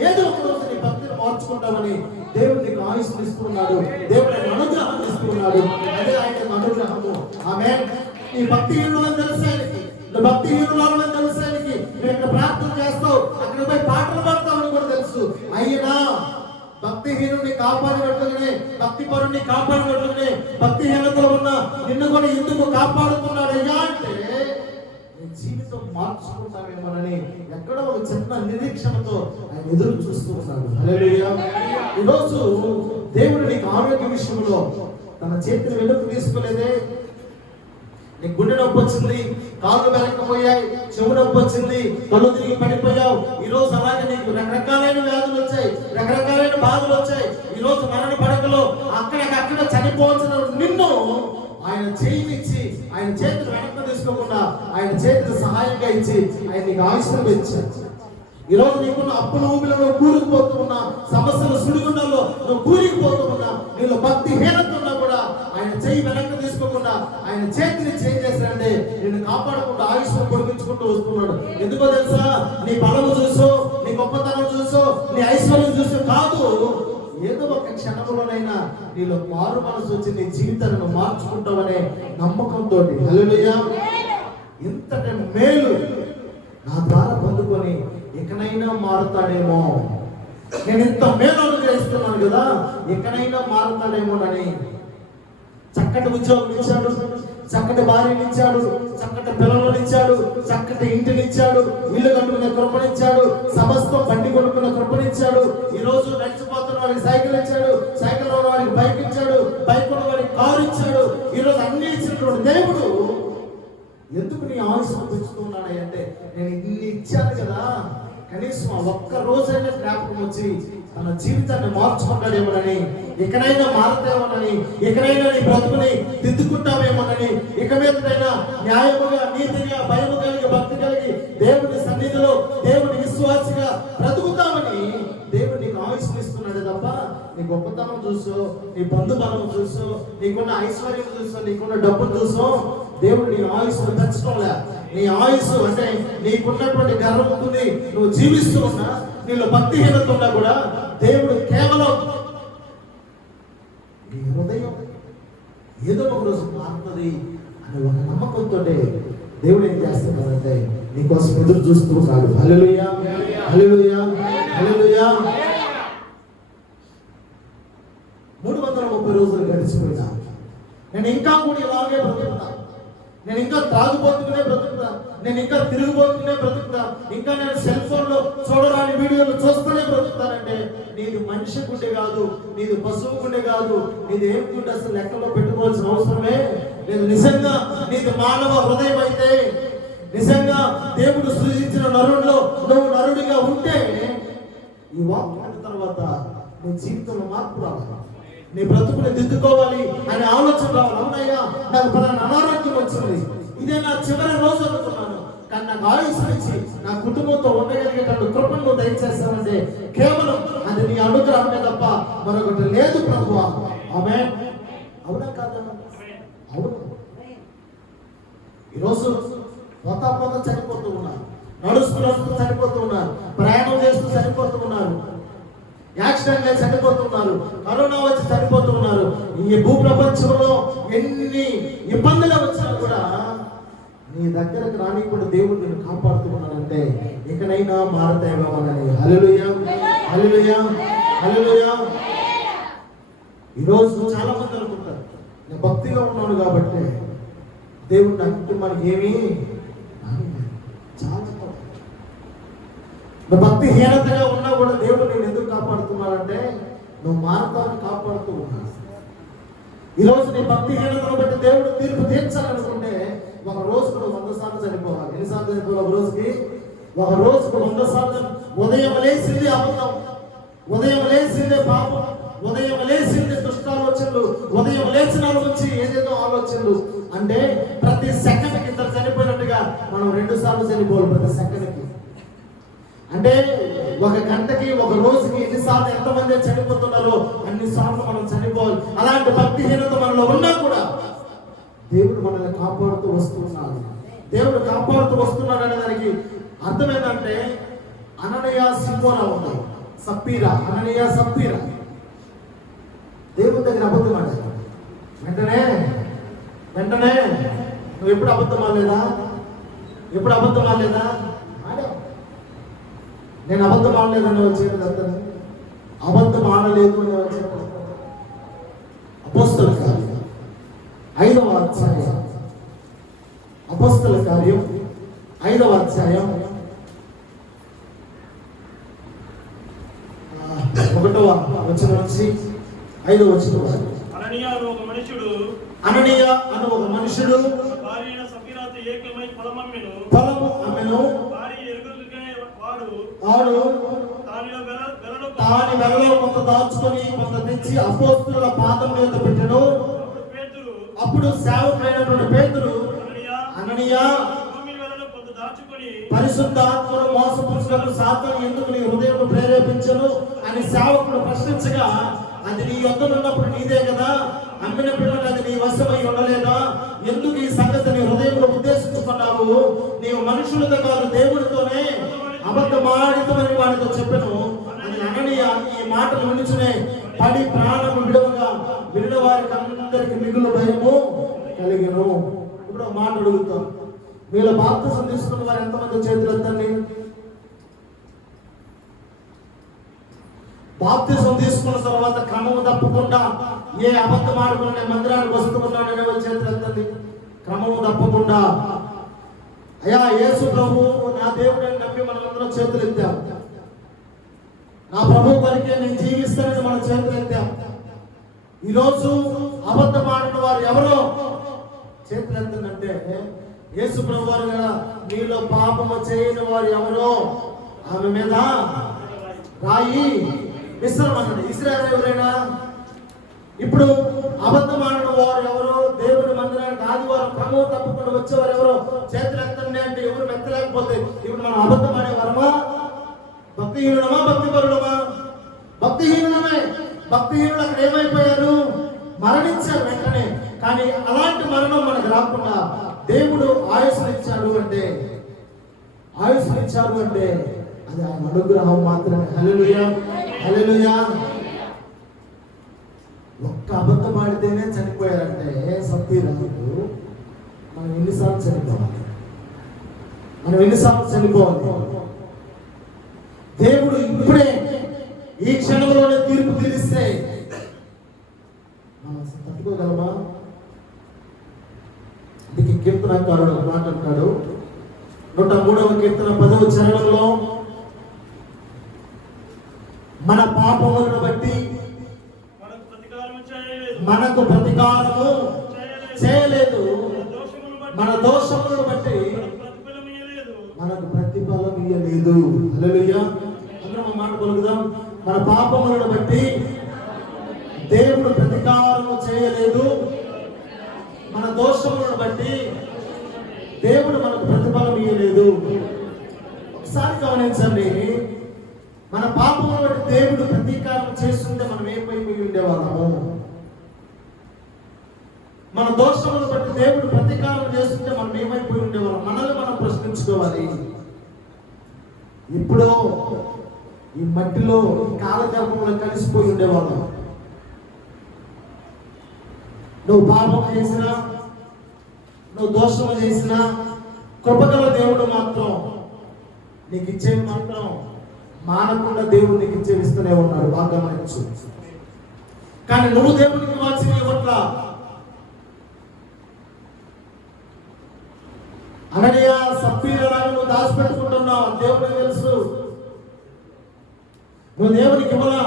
ఏదో ఒక రోజు నీ భక్తిని మార్చుకుంటామని దేవుడు నీకు ఆయుష్ను ఇస్తున్నాడు, దేవుడు ఆయన అనుగ్రహం ఇస్తున్నాడు. అదే ఆయన అనుగ్రహము. ఆమేన్. ఈ భక్తిహీనులని తెలుసానికి, నువ్వు భక్తిహీనులని తెలుసానికి నువ్వు ఇక్కడ ప్రార్థన చేస్తావు, అక్కడ పోయి పాటలు పాడతావని కూడా తెలుసు. అయినా భక్తిహీనుని కాపాడినట్లుగానే భక్తిపరుని కాపాడినట్లుగానే భక్తిహీనతలో ఉన్న నిన్ను కూడా ఎందుకు కాపాడుతున్నాడు అయ్యా అంటే నీ జీవితం మార్చుకుంటావేమోనని ఎక్కడో ఒక చిన్న నిరీక్షణతో ఆయన ఎదురు చూస్తూ ఉన్నాడు. హల్లెలూయా. ఈరోజు దేవుడు నీకు ఆరోగ్య విషయంలో తన చేతిని వెనుక తీసుకోలేదే. నీకు గుండె నొప్పి వచ్చింది, కాళ్ళు వెనక్కిపోయాయి, చెవు నొప్పి వచ్చింది, కళ్ళు తిరిగి పడిపోయావు. ఈ రోజు అలాగే నీకు రకరకాలైన వ్యాధులు వచ్చాయి, రకరకాలైన బాధలు వచ్చాయి. ఈ రోజు మరణ పడకలో అక్కడ చనిపోవాల్సిన నిన్ను ఆయన చేయినిచ్చి, ఆయన చేతిని వెనక్కి తీసుకోకుండా ఆయన చేతిని సహాయంగా ఇచ్చి ఆయన నీకు ఆయుష్ను పెంచాడు. ఈ రోజు నీకున్న అప్పుల ఊపిలో నువ్వు కూరుకుపోతూ ఉన్నా, సమస్యలు సుడిగుండంలో నువ్వు కూరికిపోతూ ఉన్నా, నీలో భక్తి హీనత ఉన్నా కూడా ఆయన చేయి వెనక్కి తీసుకోకుండా ఆయన చేతిని చేసేసాడే నిన్ను కాపాడకుండా ఆయుష్ పొడిగించుకుంటూ వస్తున్నాడు. ఎందుకో తెలుసా? నీ బలము చూసో, నీ గొప్పతనం చూసో, నీ ఐశ్వర్యం చూసో కాదు, ఏదో ఒక క్షణంలోనైనా నీలో మారు మనసు వచ్చి నీ జీవితాన్ని మార్చుకుంటావనే నమ్మకంతో హల్లెలూయా ఇంతటి మేలు నా ద్వారా పొందుకొని ఎక్కడైనా మారుతాడేమో, నేను ఇంత మేలు అనుగ్రహిస్తున్నాను కదా, ఎక్కడైనా మారుతాడేమోనని చక్కటి ఉద్యోగం ఇచ్చాడు, చక్కటి భార్యని ఇచ్చాడు, చక్కటి పిల్లలను ఇచ్చాడు, చక్కటి ఇంటిని ఇచ్చాడు, ఇల్లు కట్టుకునే కృపనిచ్చాడు, సమస్తం బండి కొనుక్కునే కృపనిచ్చాడు. ఈ రోజు నడిచిపోతున్న వాడికి సైకిల్ ఇచ్చాడు, సైకిల్ ఉన్న వాడికి బైక్ ఇచ్చాడు, బైక్ ఉన్న వాడికి కారు ఇచ్చాడు. ఈ రోజు అన్ని ఇచ్చినటువంటి దేవుడు ఎందుకు నీ ఆయుష్ను పెంచుతున్నాడు అంటే, నేను ఇన్ని ఇచ్చాను కదా, కనీసం ఒక్క రోజైనా జ్ఞాపకం వచ్చి తన జీవితాన్ని మార్చుకుంటాడేమోనని, ఎక్కడైనా మారుతామోనని, ఎక్కడైనా నీ బ్రతుకుని దిద్దుకుంటామేమోనని, ఇక మీదైనా న్యాయముగా, నీతిగా, భయము కలిగి, భక్తి కలిగి దేవుని సన్నిధిలో దేవుని విశ్వాసిగా బ్రతుకుతామని దేవుడు నీకు ఆయుష్ను ఇస్తున్నాడు తప్ప నీ గొప్పతనం చూసో, నీ బంధు బలం చూసో, నీకున్న ఐశ్వర్యం చూసో, నీకున్న డబ్బు చూసో దేవుడు నీ ఆయుష్ను పెంచడంలే. నీ ఆయుష్ అంటే నీకున్నటువంటి గర్వంతుని నువ్వు జీవిస్తూ ఉన్నా, నీలో భక్తిహీనత ఉన్నా కూడా దేవుడు కేవలం నీ హృదయం ఏదో ఒక రోజు మారుతుంది అనే ఒక నమ్మకంతో దేవుడు ఏం చేస్తున్నాడంటే నీకోసం ఎదురు చూస్తూ ఉన్నాడు. హల్లెలూయా హల్లెలూయా హల్లెలూయా. 330 రోజులు గడిచిపోయినా నేను ఇంకా కూడా ఇలాగే బ్రతుకుతా, నేను ఇంకా త్రాగుబోతుకునే బ్రతుకుతా, నేను ఇంకా తిరిగిపోతుకునే బ్రతుకుతా, ఇంకా నేను సెల్ ఫోన్ లో చూడరాని వీడియోలు చూస్తూనే బ్రతుకుతానంటే నీది మనిషి గుండె కాదు, నీది పశువు గుండె కాదు, నీది ఏం గుండె అసలు లెక్కలో పెట్టుకోవాల్సిన అవసరమే లేదు. నిజంగా నీది మానవ హృదయం అయితే, నిజంగా దేవుడు సృజించిన నరుడిలో నువ్వు నరుడిగా ఉంటే ఈ వాక్యం తర్వాత నీ జీవితంలో మార్పు రావాలి, నీ బ్రతుకుని దిద్దుకోవాలి అనే ఆలోచన రావాలి. అవునయ్యా, నాకు పలానా అనారోగ్యం వచ్చింది, ఇదే నా చివరి రోజు అనుకున్నాను, కానీ నాకు ఆయుష్ ఇచ్చి నా కుటుంబంతో ఉండగలిగేటట్టు కృపను దయచేస్తామంటే కేవలం అది నీ అనుగ్రహమే తప్ప మరొకటి లేదు ప్రభువా. ఆమేన్. అవునా కాదా? అవును. ఈరోజు పోతా చనిపోతూ ఉన్నారు, నడుస్తూ చనిపోతూ ఉన్నారు, ప్రయాణం చేస్తూ చనిపోతూ ఉన్నారు, యాక్సిడెంట్ చేసి చనిపోతున్నారు, కరోనా వచ్చి చనిపోతున్నారు. ఈ భూప్రపంచంలో ఎన్ని ఇబ్బందులు వచ్చినా కూడా నీ దగ్గరకు రానికుండా దేవుడు నిన్ను కాపాడుతున్నాడంటే ఇకనైనా మారుతాయేమోనని. హల్లెలూయా హల్లెలూయా హల్లెలూయా. ఈరోజు చాలా మంది అనుకుంటారు నేను భక్తిగా ఉన్నాను కాబట్టి దేవుడు నా కుటుంబానికి ఏమీ చాలా నువ్వు భక్తి హీనతగా ఉన్నా కూడా దేవుడు నేను ఎందుకు కాపాడుతున్నాడంటే నువ్వు మారుతాన్ని కాపాడుతూ ఉన్నావు. ఈరోజు నీ భక్తి హీనతను బట్టి దేవుడు తీర్పు తీర్చాలనుకుంటే ఒక రోజుకు 100 సార్లు చనిపోవాలి. ఎన్నిసార్లు చనిపోవాలి ఒక రోజుకి? ఒక రోజుకు 100 సార్లు. ఉదయం లేచింది అబద్ధం, ఉదయం లేచిందే పాపం, ఉదయం లేచిందే దుష్టాలోచనలు, ఉదయం లేచిన నుంచి ఏదేదో ఆలోచనలు. అంటే ప్రతి సెకండ్కి ఇద్దరు చనిపోయినట్టుగా మనం 2 సార్లు చనిపోవాలి ప్రతి సెకండ్కి. అంటే ఒక గంటకి ఒక రోజుకి ఎన్నిసార్లు ఎంతమంది చనిపోతున్నారో అన్నిసార్లు మనం చనిపోవాలి. అలాంటి భక్తిహీనత మనలో ఉన్నా కూడా దేవుడు మనల్ని కాపాడుతూ వస్తున్నాడు. దేవుడు కాపాడుతూ వస్తున్నాడు అనే దానికి అర్థం ఏంటంటే అననీయ సిపోరా ఉన్నాయి, సప్పీరా, అననీయ సప్పీరా దేవుడి దగ్గర అబద్ధం ఆడారు. వెంటనే నువ్వు ఎప్పుడు అబద్ధం ఆడలేదా? ఎప్పుడు అబద్ధం ఆడలేదా? నేను అబద్ధం ఆడలేదని వచ్చేది అర్థం, అబద్ధం ఆడలేదు అని వచ్చేది. అపోస్తల కార్యం 5వ అధ్యాయం, అపోస్తల కార్యం 5వ అధ్యాయం 1వ వచనం. వచనం నుంచి 5వ వచనం. అననీయ అను ఒక మనుషుడు భార్య సఫీరాతో ఏకమై పొలము అమ్మెను. భార్య ఎరుగగానే వాడు తాని వెలలో కొంత దాచుకొని కొంత తెచ్చి అపోస్తలుల పాదం మీద పెట్టెను. అప్పుడు సేవకుడైనటువంటి పేతురు, అననీయ, పరిశుద్ధాత్మను మోసపుచ్చుటకు సాతాను ఎందుకు నీ హృదయం ప్రేరేపించను అని సేవకుడు ప్రశ్నించగా, అది నీ యొద్దనున్నప్పుడు నీదే కదా, అమ్మిన పిల్లలు అది నీ వశమై ఉండలేదా, ఎందుకు ఈ సంగతి నీ హృదయంలో ఉద్దేశించుకున్నావు, నీవు మనుషులతో కాదు దేవుడితోనే అబద్ధమాడితమని వాడితో చెప్పెను అని అననీయ ఈ మాటలు వినుచునే పడి ప్రాణము విడిన వారికి అందరికి మిగులు భయము కలిగెను. ఇప్పుడు మాట అడుగుతాం, వీళ్ళ బాప్తిసం తీసుకున్న వారు ఎంతమంది చేతులు ఎత్తండి. బాప్తిసం తీసుకున్న తర్వాత క్రమము తప్పకుండా ఏ అబద్ధం ఆడుకునే మందిరానికి వస్తున్నాడనే చేతులు ఎత్తండి. క్రమము తప్పకుండా అయ్యా యేసు ప్రభు నా దేవుడని నమ్మి మనమందరం చేతులు ఎత్తాం. నా ప్రభు కొరికే నేను జీవిస్తానని మన చేతులు ఎత్తాం. ఈరోజు అబద్ధం ఆడిన వారు ఎవరో చేతులు ఎత్తంటే యేసు ప్రభు వారు కదా, మీలో పాపము చేయని వారు ఎవరో ఆమె మీద రాయి విసరమన్నాడు. ఇశ్రాయేలు ఎవరైనా? ఇప్పుడు అబద్ధం ఆడిన వారు ఎవరో, దేవుని మందిరానికి ఆదివారం క్రమం తప్పకుండా వచ్చేవారు ఎవరో చేతులు ఎత్తండి అంటే ఎవరు మెత్తలేకపోతే ఇప్పుడు మనం అబద్ధం ఆడేవారమా? భక్తిహీనుడమా? భక్తిపరుడమా? భక్తిహీనుడమే. భక్తిహీనుడు అక్కడ ఏమైపోయారు? మరణించారు వెంటనే. కానీ అలాంటి మరణం మనకు రాకుండా దేవుడు ఆయుష్నిచ్చాడు అంటే అది ఆయన అనుగ్రహం మాత్రమే. హల్లెలూయా, హల్లెలూయా. ఒక్క అబద్ధం ఆడితేనే చనిపోయారంటే సత్యరాజు, మనం ఎన్నిసార్లు చనిపోవాలి? దేవుడు ఇప్పుడే ఈ క్షణంలోనే తీర్పు తీరిస్తే మనం తట్టుకోగలమా? అందుకే కీర్తనకారుడు ఒక మాట అంటాడు, 103వ కీర్తన 10వ చరణంలో, మన పాపములను బట్టి మనకు ప్రతికారము చేయలేదు, మన దోషములను బట్టి మనకు ప్రతిఫలం ఇయ్యలేదు. హల్లెలూయా. అందరం మాట పలుకుదాం. మన పాపములను బట్టి దేవుడు ప్రతికారము చేయలేదు, మన దోషములను బట్టి దేవుడు మనకు ప్రతిఫలం ఇయ్యలేదు. ఒకసారి గమనించండి, మన పాపములను బట్టి దేవుడు ప్రతీకారం చేస్తుంటే మనం ఏమైపోయి ఉండేవాళ్ళము? మన దోషములను బట్టి దేవుడు ప్రతీకారం చేస్తుంటే మనం ఏమైపోయి ఉండేవాళ్ళం? మనల్ని మనం ప్రశ్నించుకోవాలి. ఇప్పుడు ఈ మట్టిలో కాలగర్భంలో కలిసిపోయి ఉండేవాళ్ళం. నువ్వు పాపం చేసినా, నువ్వు దోషం చేసినా, కృపగల దేవుడు మాత్రం నీకు ఇచ్చే మాత్రం మానకుండా దేవుడు నీకు ఇచ్చేస్తూనే ఉన్నాడు. బాగా గమనించు. కానీ నువ్వు దేవుడికి ఇవ్వాల్సిన ఇవ్వట్లా. అననీయ, సప్పీరాలను నువ్వు దాచిపెట్టుకుంటున్నావు, దేవుడికి తెలుసు. నువ్వు దేవునికి ఇవ్వలా,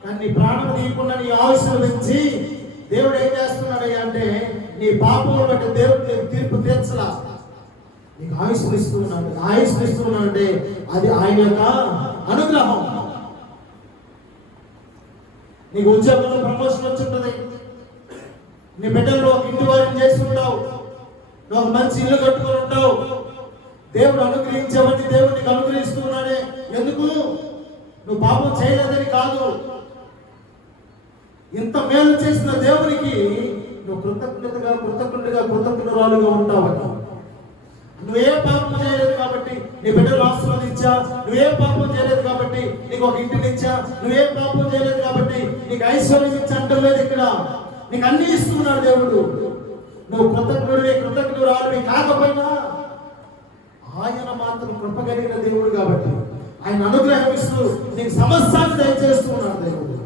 కానీ నీ ప్రాణం తీయకుండా నీ ఆయుష్ను పెంచి దేవుడు ఏం చేస్తున్నాడయ్యా అంటే నీ పాపములను బట్టి దేవుడు నీకు తీర్పు తీర్చలా, నీకు ఆయుష్ను ఇస్తున్నాడు. ఆయుష్ను ఇస్తున్నాడు అంటే అది ఆయన యొక్క అనుగ్రహం. నీకు ఉద్యోగంలో ప్రమోషన్ వచ్చింటది, నీ బిడ్డలు ఒక ఇంటి వారిని చేసి ఉంటావు, నువ్వు ఒక మంచి ఇల్లు కట్టుకొని ఉంటావు. దేవుడు అనుగ్రహించవని దేవుడు నీకు అనుగ్రహిస్తున్నాడే. ఎందుకు? నువ్వు పాపం చేయలేదని కాదు, ఇంత మేలు చేసిన దేవునికి నువ్వు కృతజ్ఞురాలుగా ఉంటావని. నువ్వే పాపం చేయలేదు కాబట్టి నీ బిడ్డలు ఆశీర్వదించా, నువ్వే పాపం చేయలేదు కాబట్టి నీకు ఒక ఇంటినిచ్చా, నువ్వే పాపం చేయలేదు కాబట్టి నీకు ఐశ్వర్యం ఇచ్చా అంటలేదు. ఇక్కడ నీకు అన్ని ఇస్తున్నాడు దేవుడు. నువ్వు కృతజ్ఞురాలువి కాకపోయినా ఆయన మాత్రం కృప కలిగిన దేవుడు కాబట్టి ఆయన అనుగ్రహిస్తూ నీకు సమస్యను దయచేస్తూ ఉన్నాడు దేవుడు.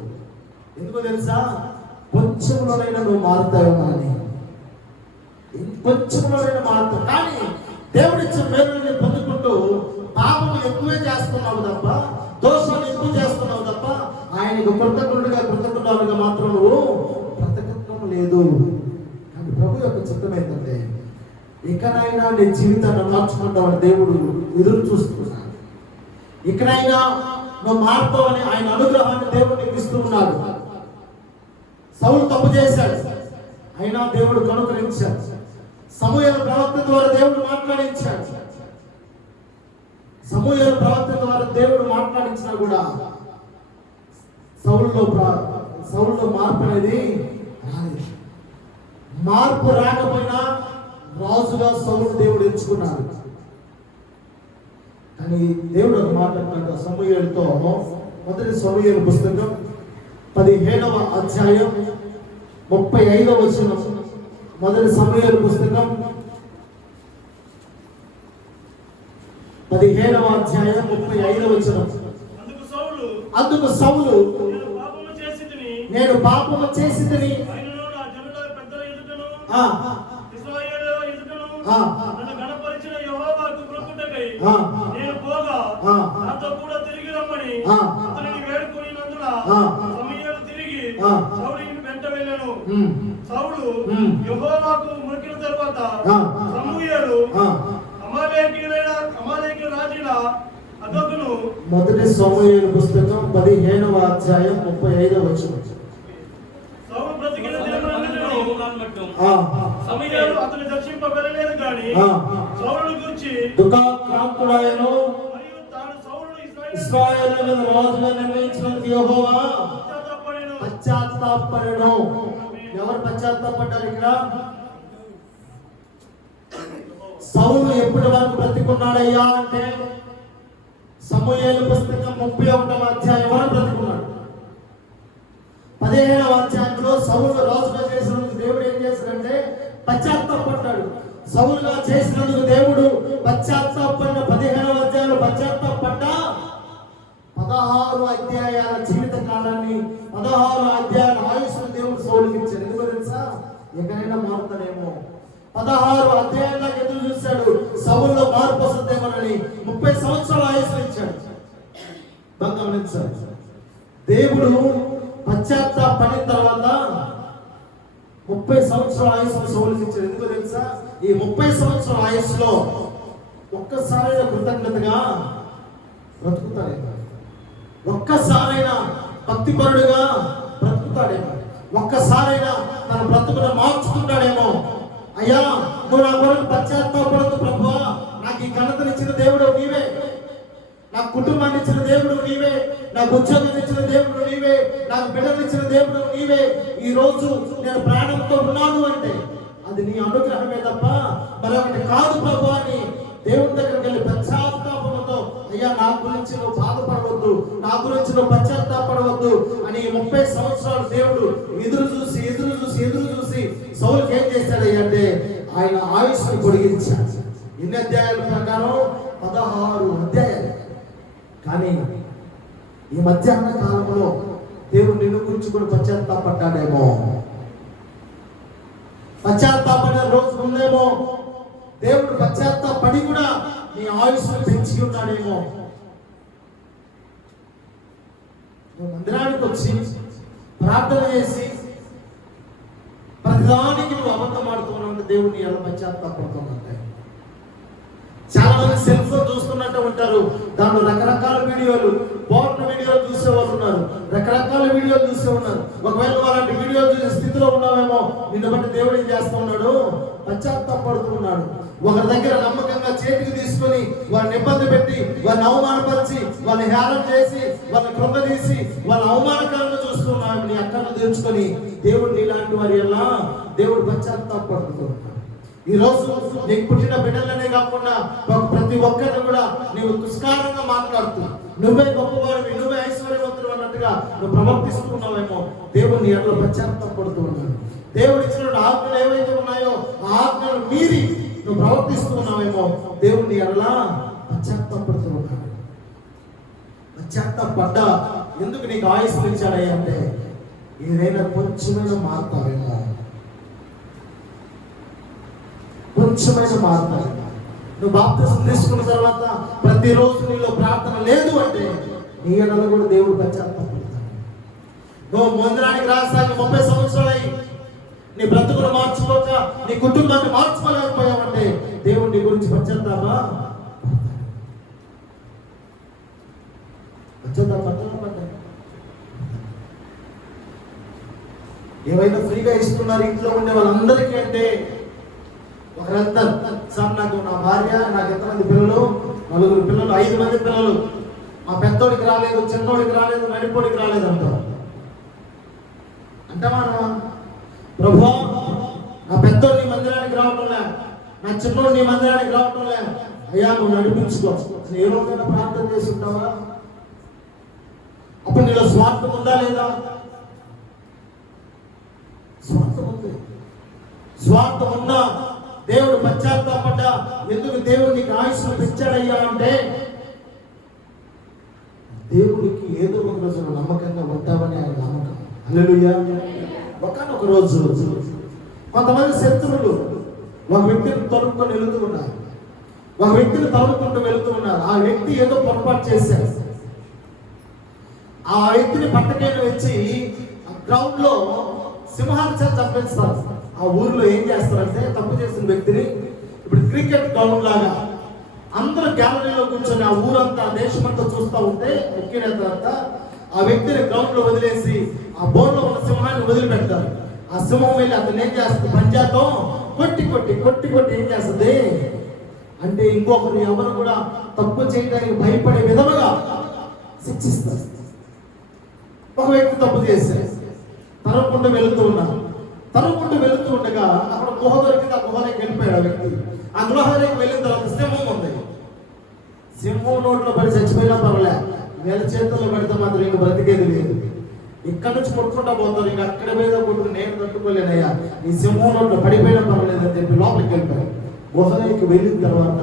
ఎందుకో తెలుసా? కొంచెంలోనైనా నువ్వు మారుతావేమో అని, కొంచెంలోనైనా మారుతావు. కానీ దేవుడిచ్చిన మేలుని పొందుకుంటూ పాపం ఎక్కువే చేస్తున్నావు తప్ప, దోషాలు ఎక్కువ చేస్తున్నావు తప్ప ఆయన ఆయనకు కృతజ్ఞుడుగా మాత్రం నువ్వు బ్రతకత్వం లేదు. కానీ ప్రభు యొక్క చిత్తం ఏంటంటే ఇకనైనా నీ జీవితాన్ని మార్చుకుంటామని దేవుడు ఎదురు చూస్తున్నాడు. ఇకనైనా నువ్వు మారుతావని ఆయన అనుగ్రహాన్ని దేవుడు నీకు ఇస్తూ ఉన్నాడు. సౌలు తప్పు చేశాడు, అయినా దేవుడు కనుకరించాడు. సమూయేలు ప్రవక్త ద్వారా దేవుడు మాట్లాడించాడు. సమూయేలు ప్రవక్త ద్వారా దేవుడు మాట్లాడించినా కూడా సౌలులో మార్పు అనేది రాలేదు. మార్పు రాకపోయినా రాజుగా సౌలు దేవుడు ఎంచుకున్నాడు. కానీ దేవుడు ఒక మాట అంటాడు సమూయేలుతో. మొదటి సమూయేలు పుస్తకం 17వ అధ్యాయం 35వ వచనం. మొదటి సమూయేలు పుస్తకం 17వ అధ్యాయం 35వ వచనం. అందుకు సౌలు నేను పాపము చేసితిని, నేను పోగా నాతో కూడా తిరిగి రమ్మని అతనిని వేడుకొనినందున సమూయేలు తిరిగి సౌలుని వెంట వెళ్ళాను. సౌలు యెహోవాకు మొక్కిన తరువాత సమూయేలు అమాలేకీయుల రాజుల అదొకను. మొదటి సమూయేలు పుస్తకం 15వ అధ్యాయం 35వ వచనం. సౌలు బ్రతికిన దినములన్నిటిలో సమూయేలు అతని దర్శింప వెళ్ళలేదు గాని సౌలును గురించి దుఃఖాక్రాంతుడాయను మరియు తాను సౌలును ఇశ్రాయేలును రాజుగా నిర్ణయించినందుకు యెహోవా పశ్చాత్తాపడెను. ఎవరు పశ్చాత్తాపడ్డారు ఇక్కడ? సౌలు ఎప్పటి వరకు బ్రతికున్నాడయ్యా అంటే సమూయేలు పుస్తకం 31వ అధ్యాయం వరకు బ్రతికున్నాడు. 15వ అధ్యాయంలో సౌలు రాజుగా చేసినందుకు దేవుడు ఏం చేశాడంటే పశ్చాత్తాపడ్డాడు. సౌలుగా చేసినందుకు దేవుడు పశ్చాత్తాపడిన 15వ అధ్యాయంలో పశ్చాత్తాపడ్డా 16 అధ్యాయాల జీవిత కాలాన్ని 16 అధ్యాయాల ఆయుష్ను దేవుడు సౌలుకి ఇచ్చాడు. ఎందుకో తెలుసా? ఎక్కడైనా మారుతాడేమో. 16 అధ్యాయాలకు ఎదురు చూశాడు సౌలులో మార్పు వస్తుందేమోనని. 30 సంవత్సరాల ఆయుష్ను ఇచ్చాడు. గమనించాడు. దేవుడు పశ్చాత్తాపడిన తర్వాత 30 సంవత్సరాల ఆయుష్ను సౌలుకి ఇచ్చాడు. ఎందుకో తెలుసా? ఈ 30 సంవత్సరాల ఆయుష్లో ఒక్కసారైనా కృతజ్ఞతగా బ్రతుకుతాడేమో, ఒక్కసారైనా భక్తిపరుడుగా బ్రతుకుతాడేమో, ఒక్కసారైనా తన బ్రతుకును మార్చుకుంటాడేమో. అయ్యా నువ్వు నా కొరకు పశ్చాత్తాపడదు ప్రభువా, నాకు ఈ ఘనతనిచ్చిన దేవుడు నీవే, నాకు కుటుంబాన్ని ఇచ్చిన దేవుడు నీవే, నాకు ఉద్యోగం ఇచ్చిన దేవుడు నీవే, నాకు బిడ్డలు ఇచ్చిన దేవుడు నీవే. ఈ రోజు నేను ప్రాణంతో ఉన్నాను అంటే అది నీ అనుగ్రహమే తప్ప మరొకటి కాదు ప్రభు అని దేవుడి దగ్గరికి వెళ్ళి పశ్చాత్తాపంతో అయ్యా నా గురించి నువ్వు బాధపడవద్దు, నా గురించి నువ్వు పశ్చాత్తాపడవద్దు అని 30 సంవత్సరాలు దేవుడు ఎదురు చూసి సౌలుకి ఏం చేశాడయ్యా అంటే ఆయన ఆయుష్ని పొడిగించాడు. ఎన్ని అధ్యాయాల ప్రకారం? 16 అధ్యాయాలు. కానీ ఈ మధ్యాహ్న కాలంలో దేవుడు నిన్ను గురించి కూడా పశ్చాత్తాపడ్డాడేమో, పశ్చాత్తాపడిన రోజు ఉందేమో. దేవుడు పశ్చాత్తాపడి కూడా నీ ఆయుష్ను పెంచి ఉన్నాడేమో. నువ్వు మందిరానికి వచ్చి ప్రార్థన చేసి ప్రతిదానికి నువ్వు అబద్ధం ఆడుతున్నావు, దేవుడిని ఎలా పశ్చాత్తాపడుతున్నట్టే. చాలా మంది సెల్ ఫోన్ చూస్తున్నట్టు ఉంటారు, దాంట్లో రకరకాల వీడియోలు, పోర్న్ వీడియోలు చూసే వాళ్ళు ఉన్నారు, రకరకాల వీడియోలు చూసే ఉన్నారు. ఒకవేళ అలాంటి వీడియోలు చూసే స్థితిలో ఉన్నావేమో, నిన్ను బట్టి దేవుడు ఏం చేస్తూ ఉన్నాడు? పశ్చాత్తాపడుతూ ఉన్నాడు. ఒకరి దగ్గర నమ్మకంగా చేతికి తీసుకొని వారిని ఇబ్బంది పెట్టి, వారిని అవమానపరిచి, వాళ్ళని హేళన చేసి, వాళ్ళని కృంగదీసి, వాళ్ళ అవమానకరంగా చూస్తూ ఉన్నావు. నీ అక్కను తీర్చుకొని దేవుడు నీలాంటి వారి ఎలా దేవుడు పశ్చాత్తాపడుతూ ఉన్నాడు. ఈ రోజు నీకు పుట్టిన బిడ్డలనే కాకుండా ప్రతి ఒక్కరిని కూడా నీవు దుష్కారంగా మాట్లాడుతూ నువ్వే గొప్పవాడివి, నువ్వే ఐశ్వర్యవంతుడు అన్నట్టుగా నువ్వు ప్రవర్తిస్తూ ఉన్నావేమో. దేవుడు నీ అట్లా పశ్చాత్తాపడుతూ ఉన్నాడు. దేవుడు ఇచ్చిన ఆజ్ఞలు ఏవైతే ఉన్నాయో ఆ ఆజ్ఞలు మీరి నువ్వు ప్రవర్తిస్తూ ఉన్నావేమో. దేవుడు నీ అట్లా పశ్చాత్తాపడుతూ ఉన్నాడు. పశ్చాత్తాపడ్డా ఎందుకు నీకు ఆయుష్ ఇచ్చాడయ్యా అంటే ఏదైనా కొంచెమైనా మారుతావేమో, కొంచెమైన మార్పు. నువ్వు బాప్తిసం తీసుకున్న తర్వాత ప్రతిరోజు నీలో ప్రార్థన లేదు అంటే నీ ఎడల కూడా దేవుడు పశ్చాత్తాపడతాడు. నువ్వు మందిరానికి రాసాగి 30 సంవత్సరాలు నీ బ్రతుకును మార్చుకోక నీ కుటుంబాన్ని మార్చుకోలేకపోయావంటే దేవుడు నీ గురించి పశ్చాత్తాపా ఏవైనా ఫ్రీగా ఇస్తున్నారు ఇంట్లో ఉండే వాళ్ళందరికీ అంటే ఒకరంతా సార్ నాకు నా భార్య నాకు ఎంతమంది పిల్లలు 4 పిల్లలు 5 మంది పిల్లలు మా పెద్దోడికి రాలేదు చిన్నోడికి రాలేదు నడిపోడికి రాలేదు అంటారు అంటావా ప్రభా నా పెద్దోడు నీ మందిరానికి రావటం లే నా చిన్నోడు నీ మందిరానికి రావటం లే అయ్యా నువ్వు నడిపించుకో ఏ రోజైనా ప్రార్థన చేసి ఉంటావా అప్పుడు నీలో స్వార్థం ఉందా లేదా స్వార్థం ఉంది స్వార్థం ఉన్నా దేవుడు పశ్చాత్తాపడ్డా ఎందుకు దేవుడు నీకు ఆయుష్ను పెంచాడయ్యా అంటే దేవుడికి ఏదో ఒక రోజు నమ్మకంగా ఉంటావని ఆయన నమ్మకం హల్లెలూయా ఒకనొక రోజు కొంతమంది శత్రువులు ఒక వ్యక్తిని తరుముకొని వెళుతూ ఉన్నారు ఒక వ్యక్తిని తరుముకుంటూ వెళుతూ ఉన్నారు ఆ వ్యక్తి ఏదో పొరపాటు చేశాడు ఆ వ్యక్తిని పట్టకేలు వచ్చి గ్రౌండ్ లో సింహాన్ని చేత చంపేస్తారు ఆ ఊరిలో ఏం చేస్తారంటే తప్పు చేసిన వ్యక్తిని ఇప్పుడు క్రికెట్ గ్రౌండ్ లాగా అందరూ గ్యాలరీలో కూర్చొని ఆ ఊరంతా దేశమంతా చూస్తూ ఉంటే ఎక్కినంతా ఆ వ్యక్తిని గ్రౌండ్ లో వదిలేసి ఆ బోర్లో ఉన్న సింహాన్ని వదిలిపెడతారు ఆ సింహం వెళ్ళి అతను ఏం చేస్తుంది పంజాతో కొట్టి కొట్టి కొట్టి కొట్టి ఏం చేస్తుంది అంటే ఇంకొకరు ఎవరు కూడా తప్పు చేయడానికి భయపడే విధముగా శిక్షిస్తారు ఒక వ్యక్తి తప్పు చేశారు తరుముకుంటూ వెళుతూ ఉండగా అక్కడ గుహ దొరికింది ఆ గుహలోకి వెళ్ళిపోయాడు ఆ వ్యక్తి ఆ గుహలోకి వెళ్ళిన తర్వాత సింహం ఉంది సింహం నోట్లో పడి చచ్చిపోయినా పర్వాలే వేల చేతుల్లో పడితే మాత్రం ఇంక బ్రతికేది లేదు ఇక్కడ నుంచి కొట్టుకుంటా పోతారు ఇంక అక్కడ మీద కొట్టుకు నేను తట్టుకోలేనయ్యా ఈ సింహం నోట్లో పడిపోయినా పర్వాలేదు అని చెప్పి లోపలికి వెళ్ళిపోయాడు గుహలోకి వెళ్ళిన తర్వాత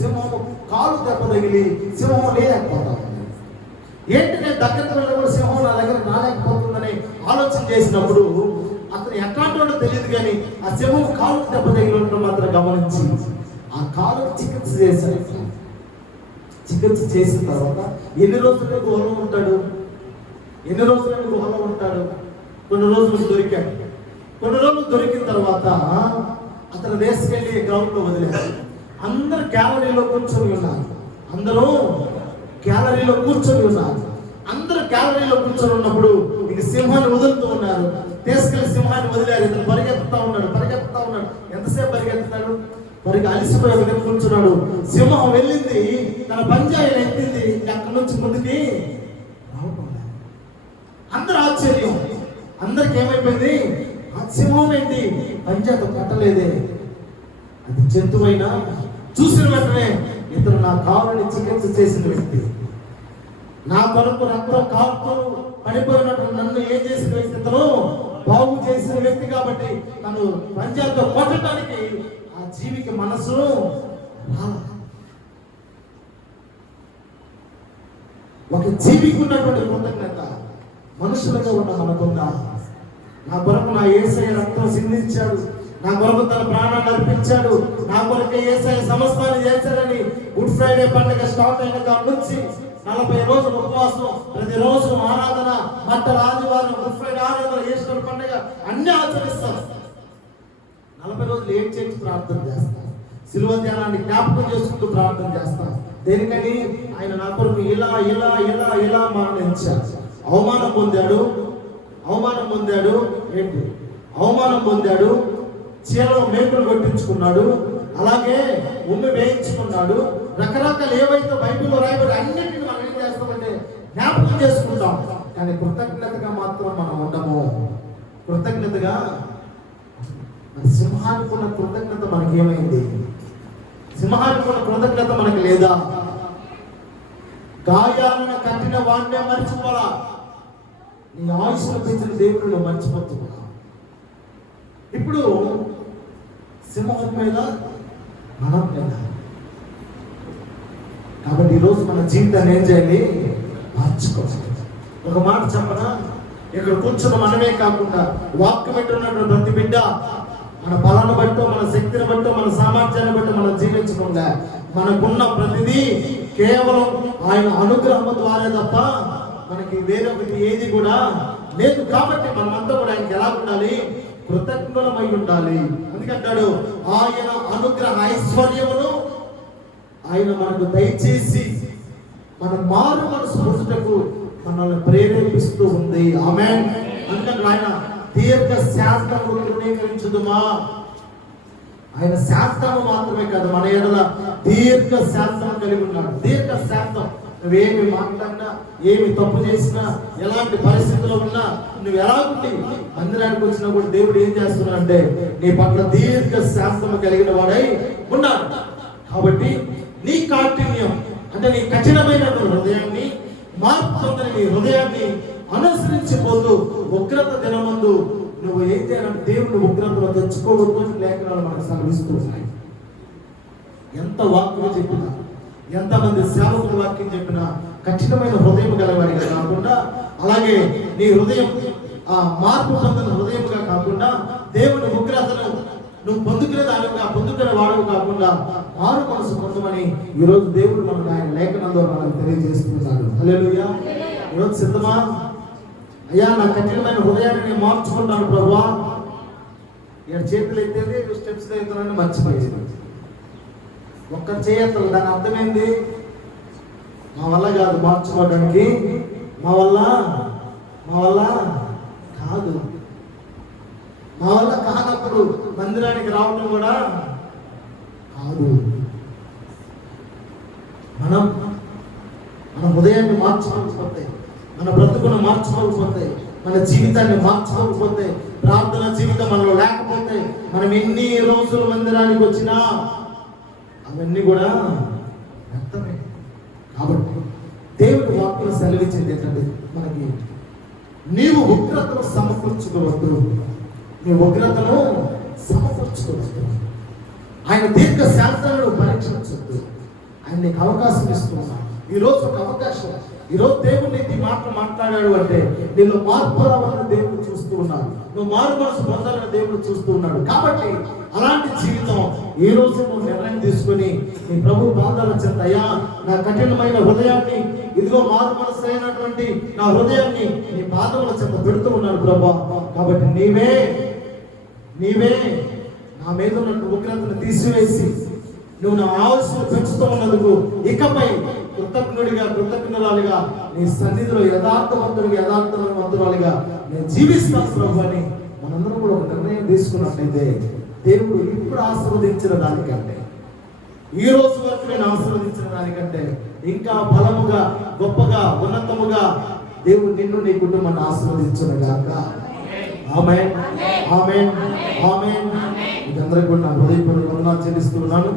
సింహం కాలు దెబ్బ తగిలి సింహం లేకపోతాం ఏంటి నేను దగ్గరికి వెళ్ళినప్పుడు సింహం నా దగ్గర రాలేకపోతుందని ఆలోచన చేసినప్పుడు అతను ఎట్లాంటి తెలియదు కానీ ఆ సింహం కాలు దెబ్బ తగిలి ఉండడం మాత్రం గమనించి ఆ కాలుకి చికిత్స చేశారు చికిత్స చేసిన తర్వాత ఎన్ని రోజులు గుహలో ఉంటాడు కొన్ని రోజులు దొరికాడు కొన్ని రోజులు దొరికిన తర్వాత అతను వేసుకెళ్ళి గ్రౌండ్ లో వదిలేరు అందరూ గ్యాలరీలో కూర్చొని ఉన్నారు అందరూ గ్యాలరీలో కూర్చొని ఉన్నప్పుడు ఇంక సింహాన్ని వదులుతూ ఉన్నారు తీసుకెళ్లి సింహాన్ని వదిలేరు ఇతను పరిగెత్తుతా ఉన్నాడు ఎంతసేపు పరిగెత్తుతాడు అలిసిపోయి విధంగా కూర్చున్నాడు సింహం వెళ్ళింది తన పంజాయిని ఎత్తింది అక్కడి నుంచి ముందుకి రావటం అందరూ ఆశ్చర్యం అందరికి ఏమైపోయింది ఆ సింహం ఏంటి పంజాతో కట్టలేదే అది జంతువైనా చూసిన వెంటనే ఇతను నా కాలుని చికిత్స చేసిన వ్యక్తి నా కొరకు రక్తం కాలుతో పడిపోయినట్టు నన్ను ఏం చేసిన వ్యక్తి ఇతను బాగు చేసిన వ్యక్తి కాబట్టి తను పంజాతో కొట్టడానికి ఆ జీవికి మనసు ఒక జీవికి ఉన్నటువంటి కృతజ్ఞత మనుషులుగా ఉన్న మనకుందా నా కొరకు నా యేసయ్య రక్తం సిందించాడు నా కొరకు తన ప్రాణాన్ని అర్పించాడు నా కొరకు యేసయ్య సమస్తాన్ని చేశాడని గుడ్ ఫ్రైడే పండుగ స్టార్ట్ అయిన కాడి నుంచి 40 రోజులు ఉపవాసం ప్రతిరోజు ఆరాధన మట్టల ఆదివారం గుడ్ ఫ్రైడే ఆరాధన ఈస్టర్ పండుగ అన్ని ఆచరిస్తాం 40 రోజులు ఏం చేసి ప్రార్థన చేస్తాం శిలువ ధ్యానాన్ని జ్ఞాపకం చేసుకుంటూ ప్రార్థన చేస్తాం దేనికని ఆయన నా కొరకు ఇలా మరణించాడు అవమానం పొందాడు చీరలో మేకులు కొట్టించుకున్నాడు అలాగే ఉమ్మి వేయించుకున్నాడు రకరకాల ఏవైతే బైబిల్లో రాయబడి అన్నింటినీ మనం ఏం చేస్తామంటే జ్ఞాపకం చేసుకుంటాం కానీ కృతజ్ఞతగా మాత్రం మనం ఉండము కృతజ్ఞతగా సింహానికి ఉన్న కృతజ్ఞత మనకి ఏమైంది సింహానికి ఉన్న కృతజ్ఞత మనకి లేదా గాయాలను కట్టిన వాడినే మర్చిపోరా నీ ఆయుష్ను పెంచిన దేవుడు మర్చిపోతున్నా ఇప్పుడు సింహం మీద మనం మీద కాబట్టి ఈరోజు మన జీవితాన్ని ఏం చేయాలి మార్చుకోవాలి ఒక మాట చెప్పనా ఇక్కడ కూర్చున్న మనమే కాకుండా వాక్యం పెట్టున్నటువంటి ప్రతి బిడ్డ మన బలాన్ని బట్టో మన శక్తిని బట్టో మన సామర్థ్యాన్ని బట్టి మనం జీవించకుండా మనకున్న ప్రతిదీ కేవలం ఆయన అనుగ్రహం ద్వారా తప్ప మనకి వేరొకటి ఏది కూడా లేదు. కాబట్టి మనమంతా కూడా ఆయనకి ఎలా ఉండాలి? కృతజ్ఞులమై ఉండాలి. అందుకంటాడు ఆయన అనుగ్రహ ఐశ్వర్యమును ఆయన మనకు దయచేసి మన మారు మనసు పొందుటకు మనల్ని ప్రేరేపిస్తూ ఉంది. ఆమేన్. అందుకని ఆయన దీర్ఘ శాంతము తృణీకరించుదుమా. ఆయన శాంతము మాత్రమే కాదు, మన ఎడల దీర్ఘ శాంతం కలిగి ఉన్నాడు. దీర్ఘ శాంతం. నువ్వేమి మాట్లాడినా, ఏమి తప్పు చేసినా, ఎలాంటి పరిస్థితుల్లో ఉన్నా, నువ్వు ఎలా ఉండి మందిరానికి వచ్చినా కూడా దేవుడు ఏం చేస్తున్నాడు అంటే నీ పట్ల దీర్ఘ శాంతము కలిగిన వాడై ఉన్నాడు. కాబట్టి నీ కాఠిన్యం అంటే నీ కఠినమైన హృదయాన్ని, మార్పు పొందని నీ హృదయాన్ని అనుసరించిపోతూ ఉగ్రత దినమందు నువ్వు ఏం చేయాలంటే దేవుని ఉగ్రతలో తెచ్చుకోవద్దు అని లేఖనాలు మనకు సెలవిస్తూ ఉన్నాయి. ఎంత వాక్యం చెప్పినా, ఎంతమంది సేవకుల వాక్యం చెప్పినా కఠినమైన హృదయం గలవాడిగా కాకుండా, అలాగే నీ హృదయం ఆ మార్పు పొందిన హృదయంగా కాకుండా, దేవుని ఉగ్రతను నువ్వు పొందుకునే దానిగా పొందుకునే వాడవు కాకుండా మారు మనసు పొందమని ఈరోజు దేవుడు మనకు ఆయన లేఖనం ద్వారా మనకు తెలియజేస్తున్నాడు. హల్లెలూయా. ఈరోజు సిద్ధమా? అయ్యా, నా కఠినమైన హృదయాన్ని నేను మార్చుకుంటాను ప్రభువా. ఇక్కడ చేతులు ఎత్తేది స్టెప్స్ అవుతానని మర్చిపోయేది. ఒక్కరు చేయత్తలు. దాని అర్థమైంది, మా వల్ల కాదు మార్చుకోవడానికి, మా వల్ల కాదు. మా వల్ల కానప్పుడు మందిరానికి రావడం కూడా కాదు. మనం మన హృదయాన్ని మార్చుకోకపోతే, మన బ్రతుకును మార్చుకోకపోతే, మన జీవితాన్ని మార్చుకోకపోతే, ప్రార్థన జీవితం మనలో లేకపోతే, మనం ఎన్ని రోజులు మందిరానికి వచ్చినా అవన్నీ కూడా వ్యర్థమే. కాబట్టి దేవుడి వాక్యం సెలవిచ్చింది ఏంటంటే మనకి, నీవు ఉగ్రతను సమకూర్చుకోవద్దు, నీ ఉగ్రతను సమకూర్చుకోవద్దు, ఆయన దీర్ఘ శాంతాలను పరీక్షించద్దు. ఆయన నీకు అవకాశం ఇస్తున్నాడు. ఈరోజు ఒక అవకాశం. ఈరోజు దేవుడు నీకు ఈ మాట మాట్లాడాడు అంటే నిన్ను మార్పు రావాలని దేవుడు చూస్తూ ఉన్నాడు, నువ్వు మారు మనసు పొందాలని దేవుడు చూస్తూ ఉన్నాడు. కాబట్టి అలాంటి జీవితం ఈ రోజు నువ్వు నిర్ణయం తీసుకుని నీ ప్రభు పాదాల చెంత, అయ్యా నా కఠినమైన హృదయాన్ని, ఇదిగో మారు మనసు అయినటువంటి నా హృదయాన్ని నీ పాదముల చెంత పెడుతూ ఉన్నాడు ప్రభా. కాబట్టి నీవే నా మీద ఉన్నట్టు ఉగ్రతను తీసివేసి నువ్వు నా ఆవశ్యకత పెంచుతూ ఉన్నందుకు ఇకపై కృతజ్ఞురాలుగా నీ సన్నిధిలో యథార్థవంతురాలుగా నేను జీవిస్తాను ప్రభు అని మనందరం కూడా ఒక నిర్ణయం తీసుకున్నట్లయితే దేవుడు ఇప్పుడు ఆశీర్వదించిన దానికంటే, ఈ రోజు వరకు నేను ఆశీర్వదించిన దానికంటే ఇంకా బలముగా, గొప్పగా, ఉన్నతముగా దేవుడు నిన్ను నీ కుటుంబాన్ని ఆశీర్వదించును గాక. ఆమేన్, ఆమేన్, ఆమేన్. మీకందరికీ కూడా నా హృదయపూర్వక వందనాలు చెల్లిస్తున్నాను.